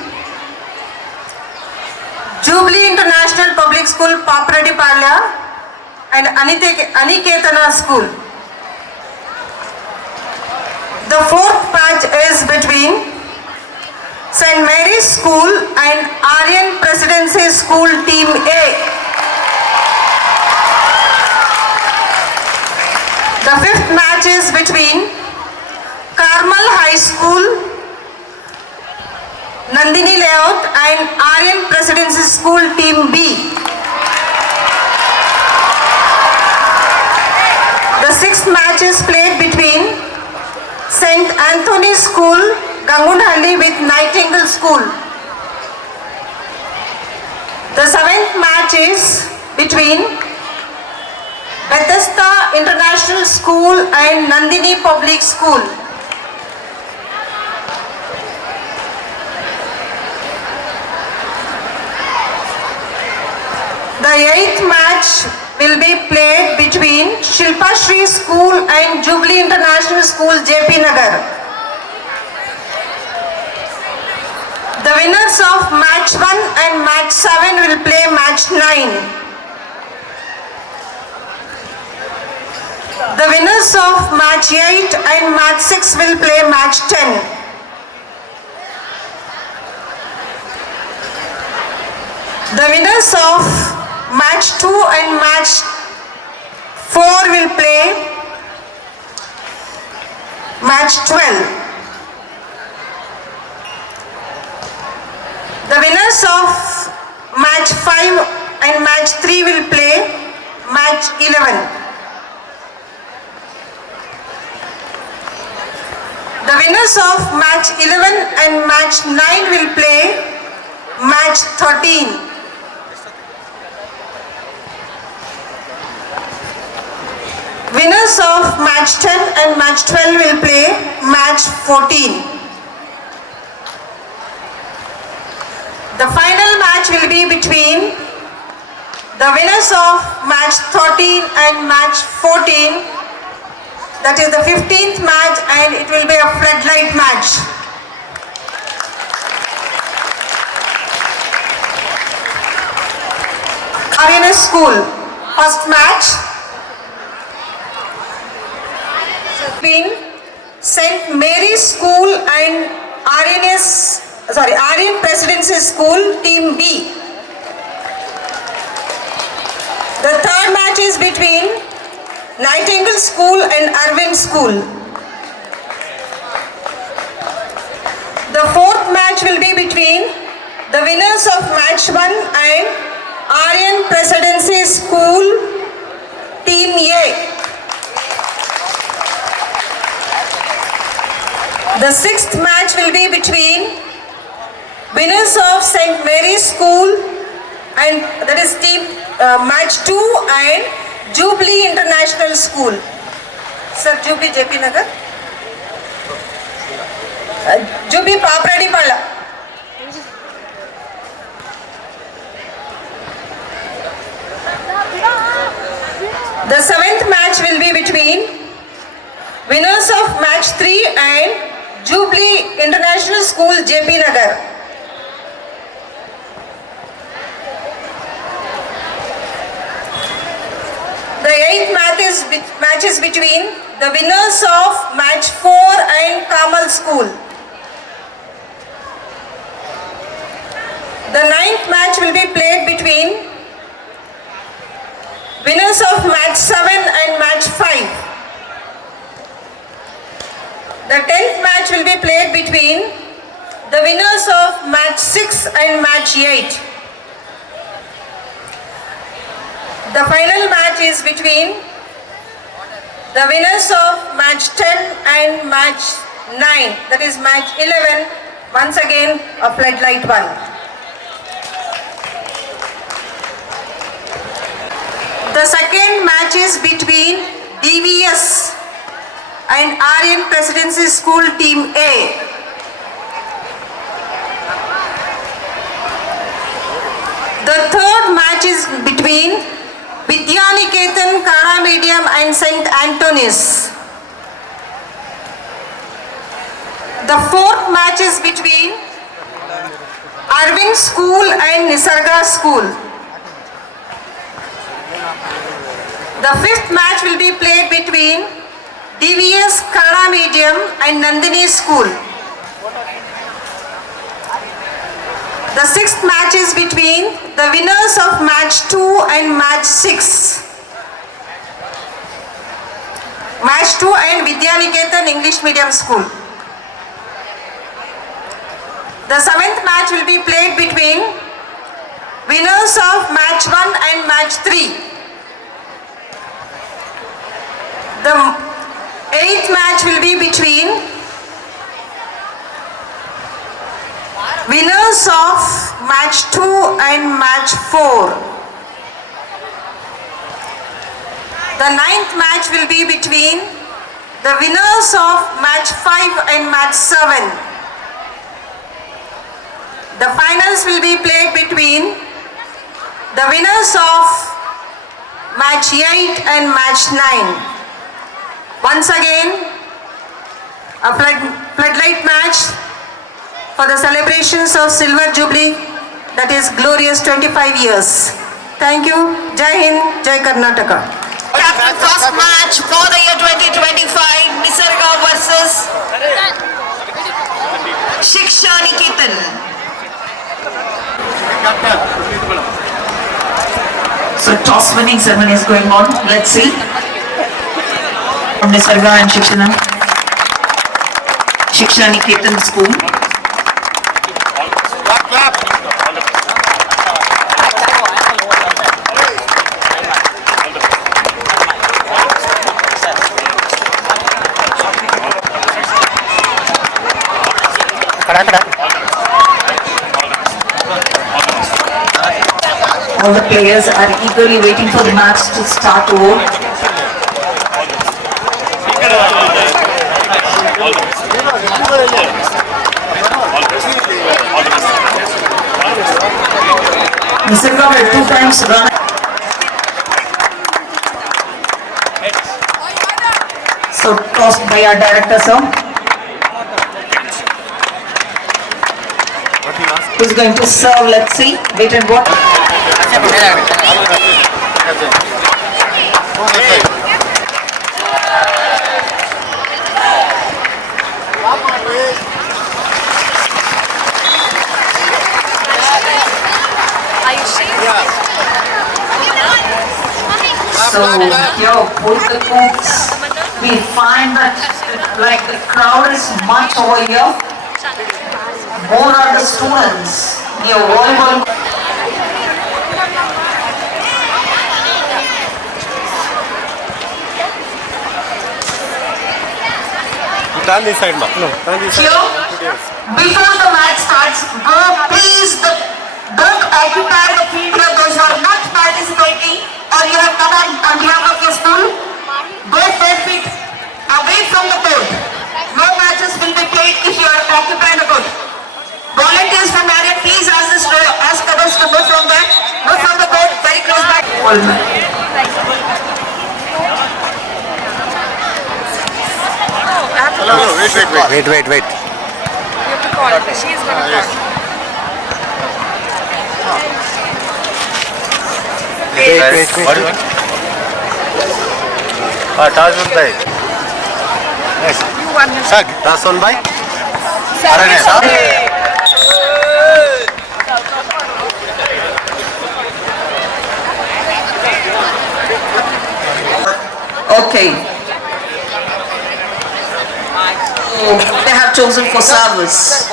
Jubilee International Public School, Papradi Palya and Aniketana School. The fourth match is between St. Mary's School and Aryan Presidency School Team A. The fifth match is between Carmel High School, Nandini Layout and Aryan Presidency School Team B. The sixth match is played between St. St. Anthony's School, Gangunhalli with Nightingale School. The seventh match is between Bethesda International School and Nandini Public School. The eighth match will be played between Shilpa Shri School and Jubilee International School, JP Nagar. The winners of match 1 and match 7 will play match 9. The winners of match 8 and match 6 will play match 10. The winners of match 2 and match 4 will play match 12. The winners of match 5 and match 3 will play match 11. The winners of match 11 and match 9 will play match 13. Winners of match 10 and match 12 will play match 14. The final match will be between the winners of match 13 and match 14. That is the 15th match, and it will be a floodlight match. RNS School, first match between St. Mary's School and Aryan Presidency School, Team B. The third match is between Nightingale School and Arvind School. The fourth match will be between the winners of match 1 and Aryan Presidency School, Team A. The sixth match will be between winners of St. Mary's School, and that is team match 2, and Jubilee International School. Sir, Jubilee JP Nagar. Jubilee Papradi Palla. The seventh match will be between winners of match 3 and Jubilee International School, JP Nagar. The eighth match is between the winners of match 4 and Kamal School. The ninth match will be played between winners of match 7 and match 5. The 10th match will be played between the winners of match 6 and match 8. The final match is between the winners of match 10 and match 9. That is match 11. Once again, a floodlight one. The second match is between DVS and Aryan Presidency School, Team A. The third match is between Vidyaniketan Kannada Medium and St. Anthony's. The fourth match is between Arvind School and Nisarga School. The fifth match will be played between DVS Kannada Medium and Nandini School. The sixth match is between the winners of match 2 and match 6. Match 2 and Vidyaniketan English Medium School. The seventh match will be played between winners of match 1 and match 3. The eighth match will be between of match 2 and match 4. The ninth match will be between the winners of match 5 and match 7. The finals will be played between the winners of match 8 and match 9. Once again, a floodlight match for the celebrations of Silver Jubilee, that is glorious 25 years. Thank you. Jai Hind, Jai Karnataka. Captain, first match for the year 2025, Nisarga versus Shiksha Niketan. So toss winning ceremony is going on. Let's see. From Nisarga and Shiksha Niketan School. All the players are eagerly waiting for the match to start over. Nisarga will 2 times run. So tossed by our director, sir. Who's going to serve? Let's see. Wait and watch. So here, both the cooks, we find that like the crowd is much over here. More are the students. Here, volleyball. Turn this side, ma. No, turn this side. Here, before the match starts, go please, don't occupy the field here. Those who are not participating or you have come on behalf of your school, go 4 feet away from the court. No matches will be played if you are occupying the court. Volunteers from area, please ask others to move from that. Move from the court, very close by. Wait. Wait. What do you want? Toss one by. Yes. Sag, toss one by. Okay. So they have chosen for service.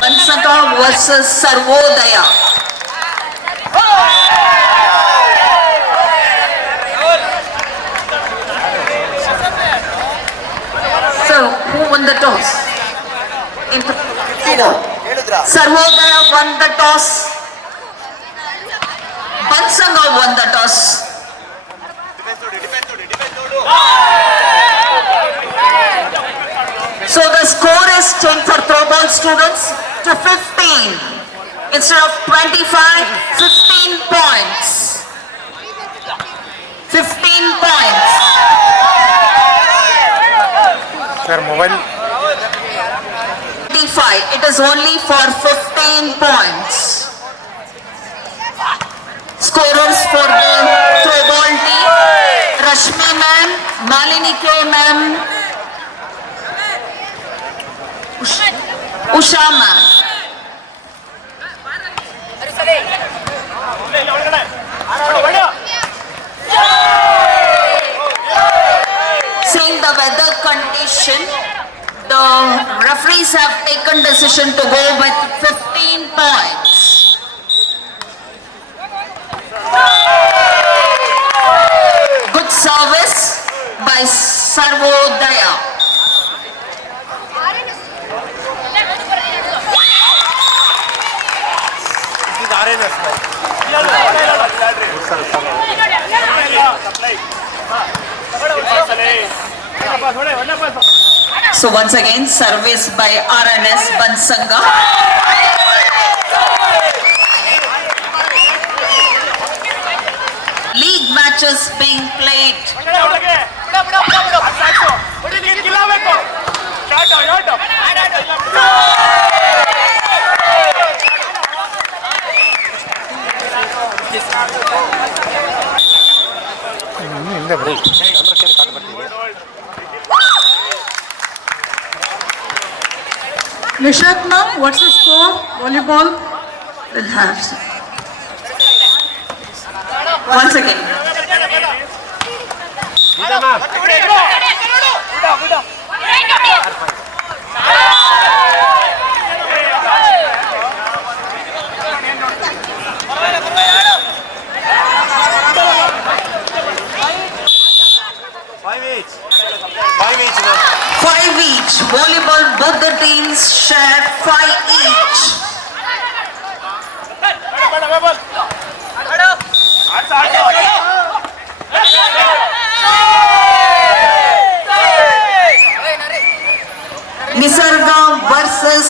Bansaka versus Sarvodaya. So, who won the toss? Sarvodaya won the toss. Bansaka won the toss. So the score is changed for throw ball students to 15 instead of 25, 15 points. 15 points. Sir, mobile. 25. It is only for 15 points. Scorers for the throw ball team: Rashmi ma'am, Malini K ma'am, Usha ma'am. Seeing the weather condition, the referees have taken decision to go with 15 points. Good service by Sarvodaya. So once again, service by RNS Bansanga. League matches being played. Nishad ma'am, what's the score? Volleyball? Will have once again. 5 each. Volleyball, both the teams share 5 each. Nisarga versus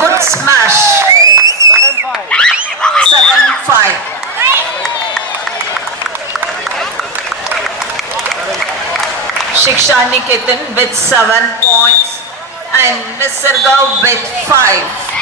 Good Smash. 7-5. Shiksha Niketan with 7 points and Nisarga with 5.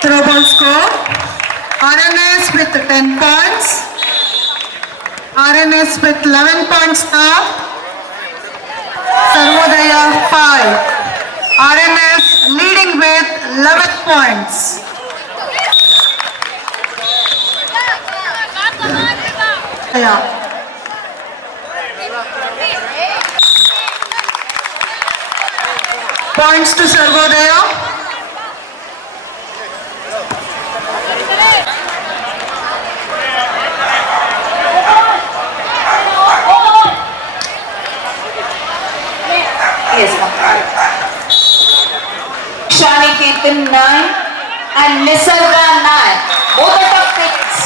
Throwball score. RNS with 10 points. RNS with 11 points now. Sarvodaya 5. RNS leading with 11 points. Yeah. Points to Sarvodaya. Yes, Shani Ketan 9 and Nisarga 9. Both are tough picks.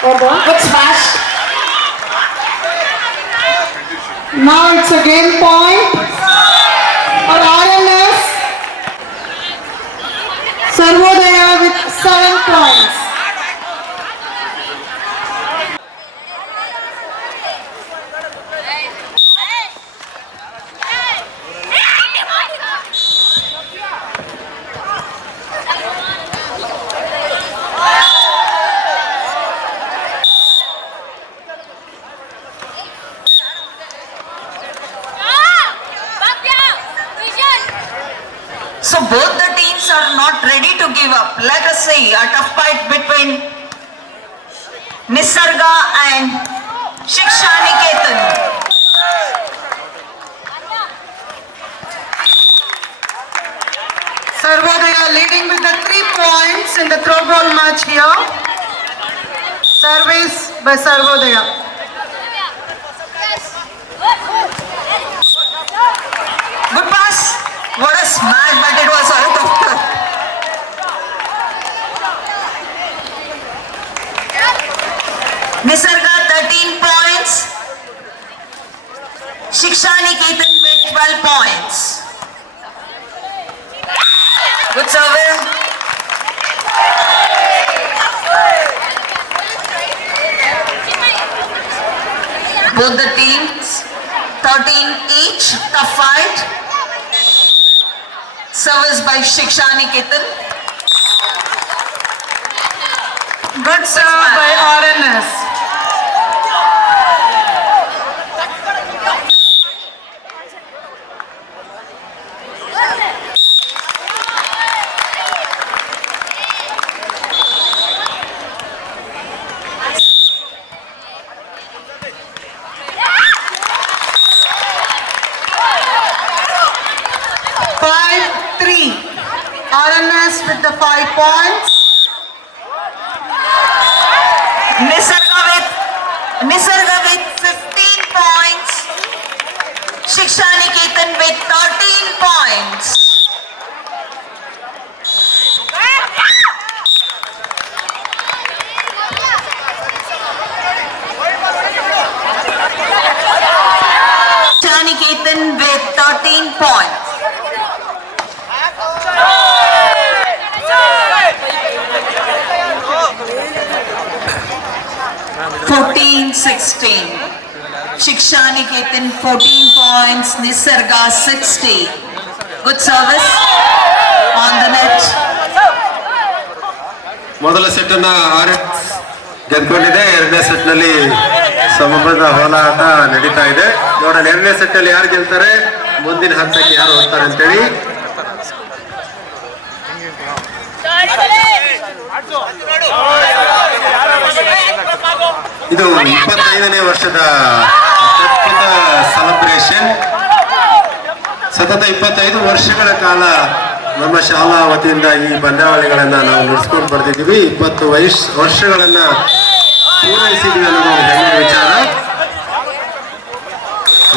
Good smash. Now it's a game point for RNS. Sarvodaya with 7 points. So both the teams are not ready to give up. Let us see a tough fight between Nisarga and Shiksha Niketan. Sarvodaya leading with the 3 points in the throw ball match here. Service by Sarvodaya. Good pass. What a smash, but it was out of the... Nisarga 13 points. Shiksha Niketan with 12 points. Good service. Both the teams 13 each. Tough fight. Service by Shiksha Niketan. Good serve by RNS. RNS with the 5 points. Nisarga with 15 points. Shiksha Niketan with 13 points. Shiksha Niketan with 13 points. 14-16. Shiksha Niketan 14 points, Nisarga 60. Good service on the net. ಮೊದಲ set ಅನ್ನ ಗೆದ್ಕೊಂಡಿದೆ. ಎರಡನೇ set ನಲ್ಲಿ ಸಮಬದ್ಧ ಹೋರಾಟ ನಡೀತಾ ಇದೆ. ನೋಡೋಣ ಎರಡನೇ set ಅಲ್ಲಿ ಯಾರು ಗೆಲ್ತಾರೆ, ಮುಂದಿನ ಹಂತಕ್ಕೆ ಯಾರು ಹೋಗ್ತಾರೆ ಅಂತೇಳಿ. ಇದು 25ನೇ ವರ್ಷದ ಅತ್ಯದ್ಭುತ ಸೆಲೆಬ್ರೇಷನ್. ಸತತ 25 ವರ್ಷಗಳ ಕಾಲ ನಮ್ಮ ಶಾಲಾ ವತಿಯಿಂದ ಈ ಪಂದ್ಯಾವಳಿಗಳನ್ನ ನಾವು ನಡೆಸ್ಕೊಂಡು ಬರ್ತಿದ್ದೀವಿ. 20 ವರ್ಷಗಳನ್ನ ಪೂರೈಸಿದ್ವಿ ಅನ್ನೋದು ಒಂದು ಹೆಮ್ಮೆಯ ವಿಚಾರ.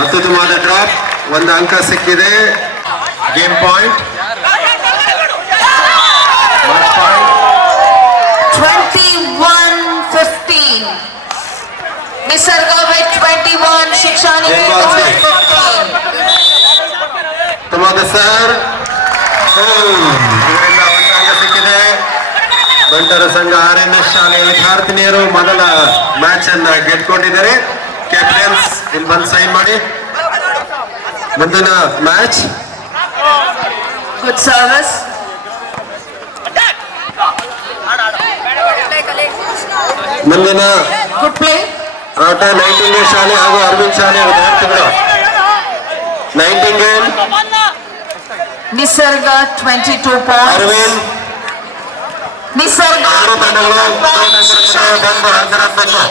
ಅತ್ಯುತ್ತಮವಾದ ಡ್ರಾಪ್, ಒಂದು ಅಂಕ ಸಿಕ್ಕಿದೆ. Game point, match point. 21-15. Nisarga with 21, Shiksha Niketan with 15. ಉತ್ತಮವಾದ ಸರ್, ಇದರಿಂದ ಒಂದು ಅಂಕ ಸಿಕ್ಕಿದೆ. ಬಂಟರ ಸಂಘ RNS ಶಾಲೆಯ ವಿದ್ಯಾರ್ಥಿನಿಯರು ಮೊದಲ ಮ್ಯಾಚ್ ಅನ್ನ ಗೆದ್ಕೊಂಡಿದ್ದಾರೆ. ಕ್ಯಾಪ್ಟನ್ಸ್ ಇಲ್ಲಿ ಬಂದು ಸೈನ್ ಮಾಡಿ. ಮುಂದಿನ ಮ್ಯಾಚ್. Good service. ಮುಂದಿನ Good play. ಆಟ ನೈಟಿಂಗೇಲ್ ಶಾಲೆ ಹಾಗೂ ಅರವಿಂದ್ ಶಾಲೆಯ ವಿದ್ಯಾರ್ಥಿಗಳು. Nightingale, Nisarga 22 points. Aravind Nisarga ಎರಡು ತಂಡಗಳು 22 points. Shiksha ಬಂದು ಹಾಜರಾಗಬೇಕು.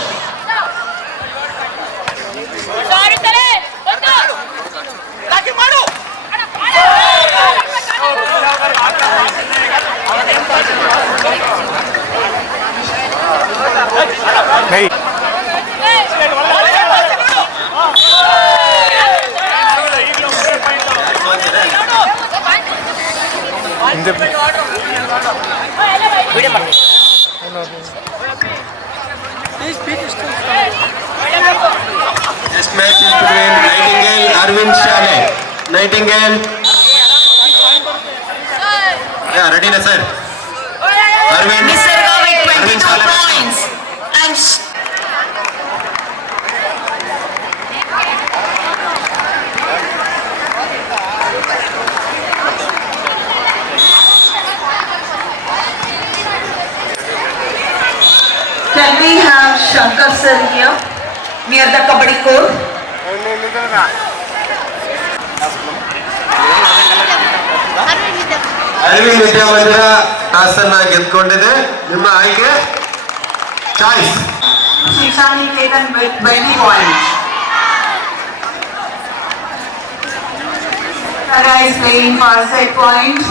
This match is between Nightingale, Arvind Shale. Nightingale. Yeah, ready na sir. Arvind. Nisarga with Arvind 22 Shale. points. And can we have Shankar sir here near the Kabaddi court? Arvind ವಿದ್ಯಾಮಂದಿರ ಟಾಸನ್ನ ಗೆದ್ಕೊಂಡಿದೆ. ನಿಮ್ಮ ಆಯ್ಕೆ choice. Shiksha Niketan with 20 points. Tara is playing for set point.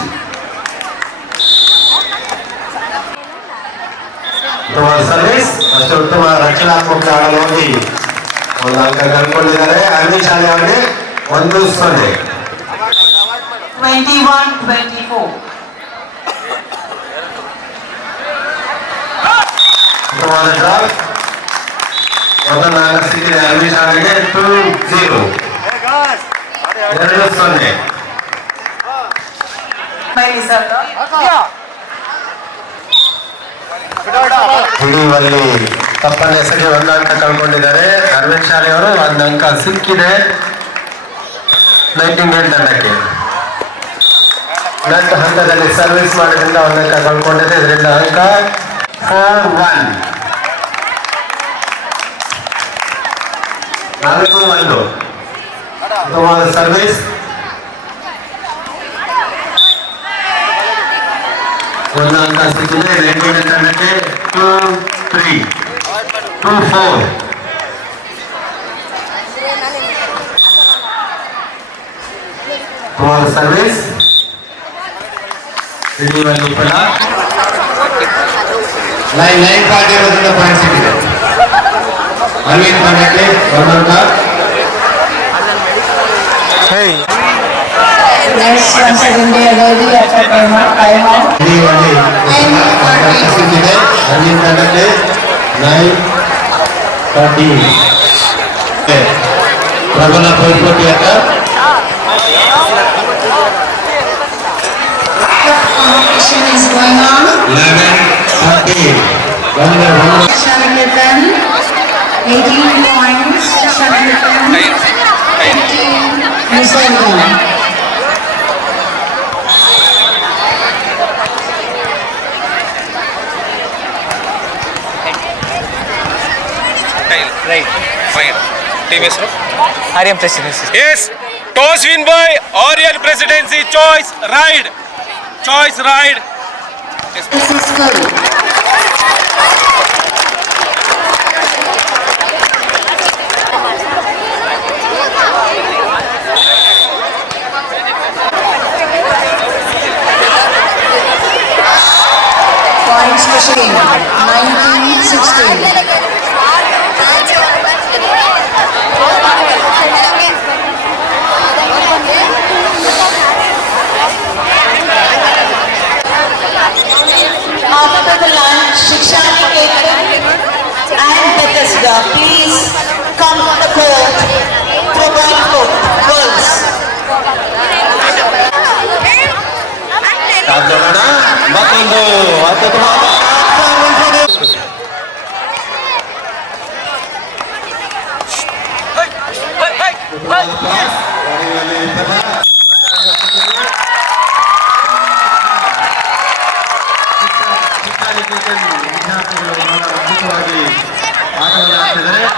ಉತ್ತಮ service, ಅಷ್ಟು ಉತ್ತಮ ರಚನಾತ್ಮಕ ಆಡಲು ಹೋಗಿ ಒಂದು ಅಂಕ ಗೆದ್ಕೊಂಡಿದ್ದಾರೆ. ಅರವಿಂದ್ ಶಾಲೆ ಅವರಿಗೆ 1-0. 21-24. ಉತ್ತಮವಾದ ಡ್ರಾಪ್, ಒಂದೊಂದು ಅಂಕ ಸಿಕ್ಕಿದೆ ಅರವಿಂದ್ ಶಾಲೆಗೆ. 2-0. 2-0. By Nisarga. ಹಿಡಿಯುವಲ್ಲಿ ತಪ್ಪನ್ನ ಎಸಗಿ ಒಂದು ಅಂಕ ಕಳ್ಕೊಂಡಿದ್ದಾರೆ. ಅರವಿಂದ್ ಶಾಲೆಯವರು ಒಂದು ಅಂಕ ಸಿಕ್ಕಿದೆ ನೈಟಿಂಗೇಲ್ ತಂಡಕ್ಕೆ. ನೆಟ್ ಹಂತದಲ್ಲಿ ಸರ್ವಿಸ್ ಮಾಡೋದ್ರಿಂದ ಒಂದು ಅಂಕ ಕಳ್ಕೊಂಡಿದೆ. ಇದರಿಂದ ಅಂಕ 4-1. 4-1. तुम्हारा सर्विस ಒಂದಂತ ಸಿಕ್ಕಿದೆ. ರೇಡಿಯೋ ತಂಡಕ್ಕೆ 2-3, 2-4. तुम्हारा सर्विस लाइन पार्टी पॉइंट सिक्किದೆ. अरविंद ತಂಡಕ್ಕೆ ಒಂದಂತ. ಸಿಕ್ಕಿದೆ. ಅರವಿಂದ್ ತಂಡಕ್ಕೆ 9-13. ಪ್ರಬಲ ಪೈಪೋಟಿಯಾಟ. Competition is going on. 11-13. 18 points. Shankleton, 15 Mizoram. Right. Fine. Team is Aryan Presidency. Yes. Toss win by Aryan Presidency. Choice ride. Choice ride. Successful. Points machine 19-16. After the lunch, Shiksha Niketan and Bethesda, please come to the court, provide for girls. ಮತ್ತೊಂದು ಅದ್ಭುತವಾದ ಅದ್ಭುತವಾಗಿ ಆಟವನ್ನು ಆಡ್ತಿದ್ದಾರೆ.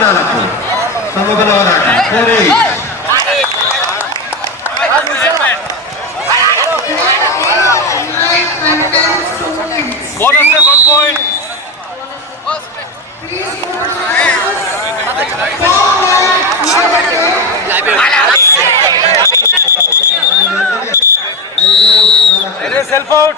ನಾಲ್ಕು ಸಮಬಲ ಹೋರಾಟ. ಸರಿ, Bonus is 1 point. There is self out.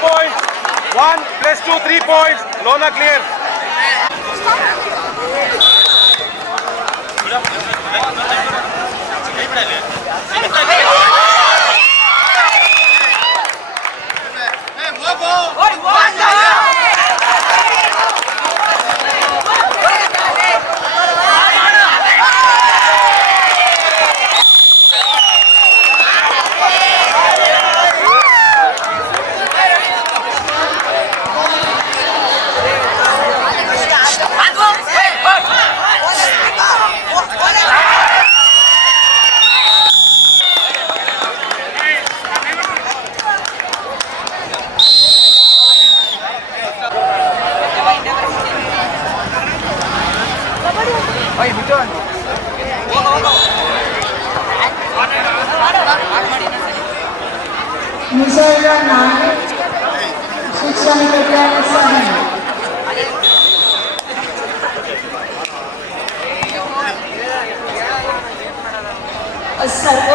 points. 1 plus 2, 3 points. Lona clear. ನಿಸರ್ಗ ನಾಯಕ್ ಶಿಕ್ಷಣ ಕಲ್ಯಾಣ ಸಹಾಯ ಸರ್ವ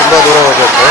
ತುಂಬಾ ದೂರ ಹೋಗ್ಬೇಕು.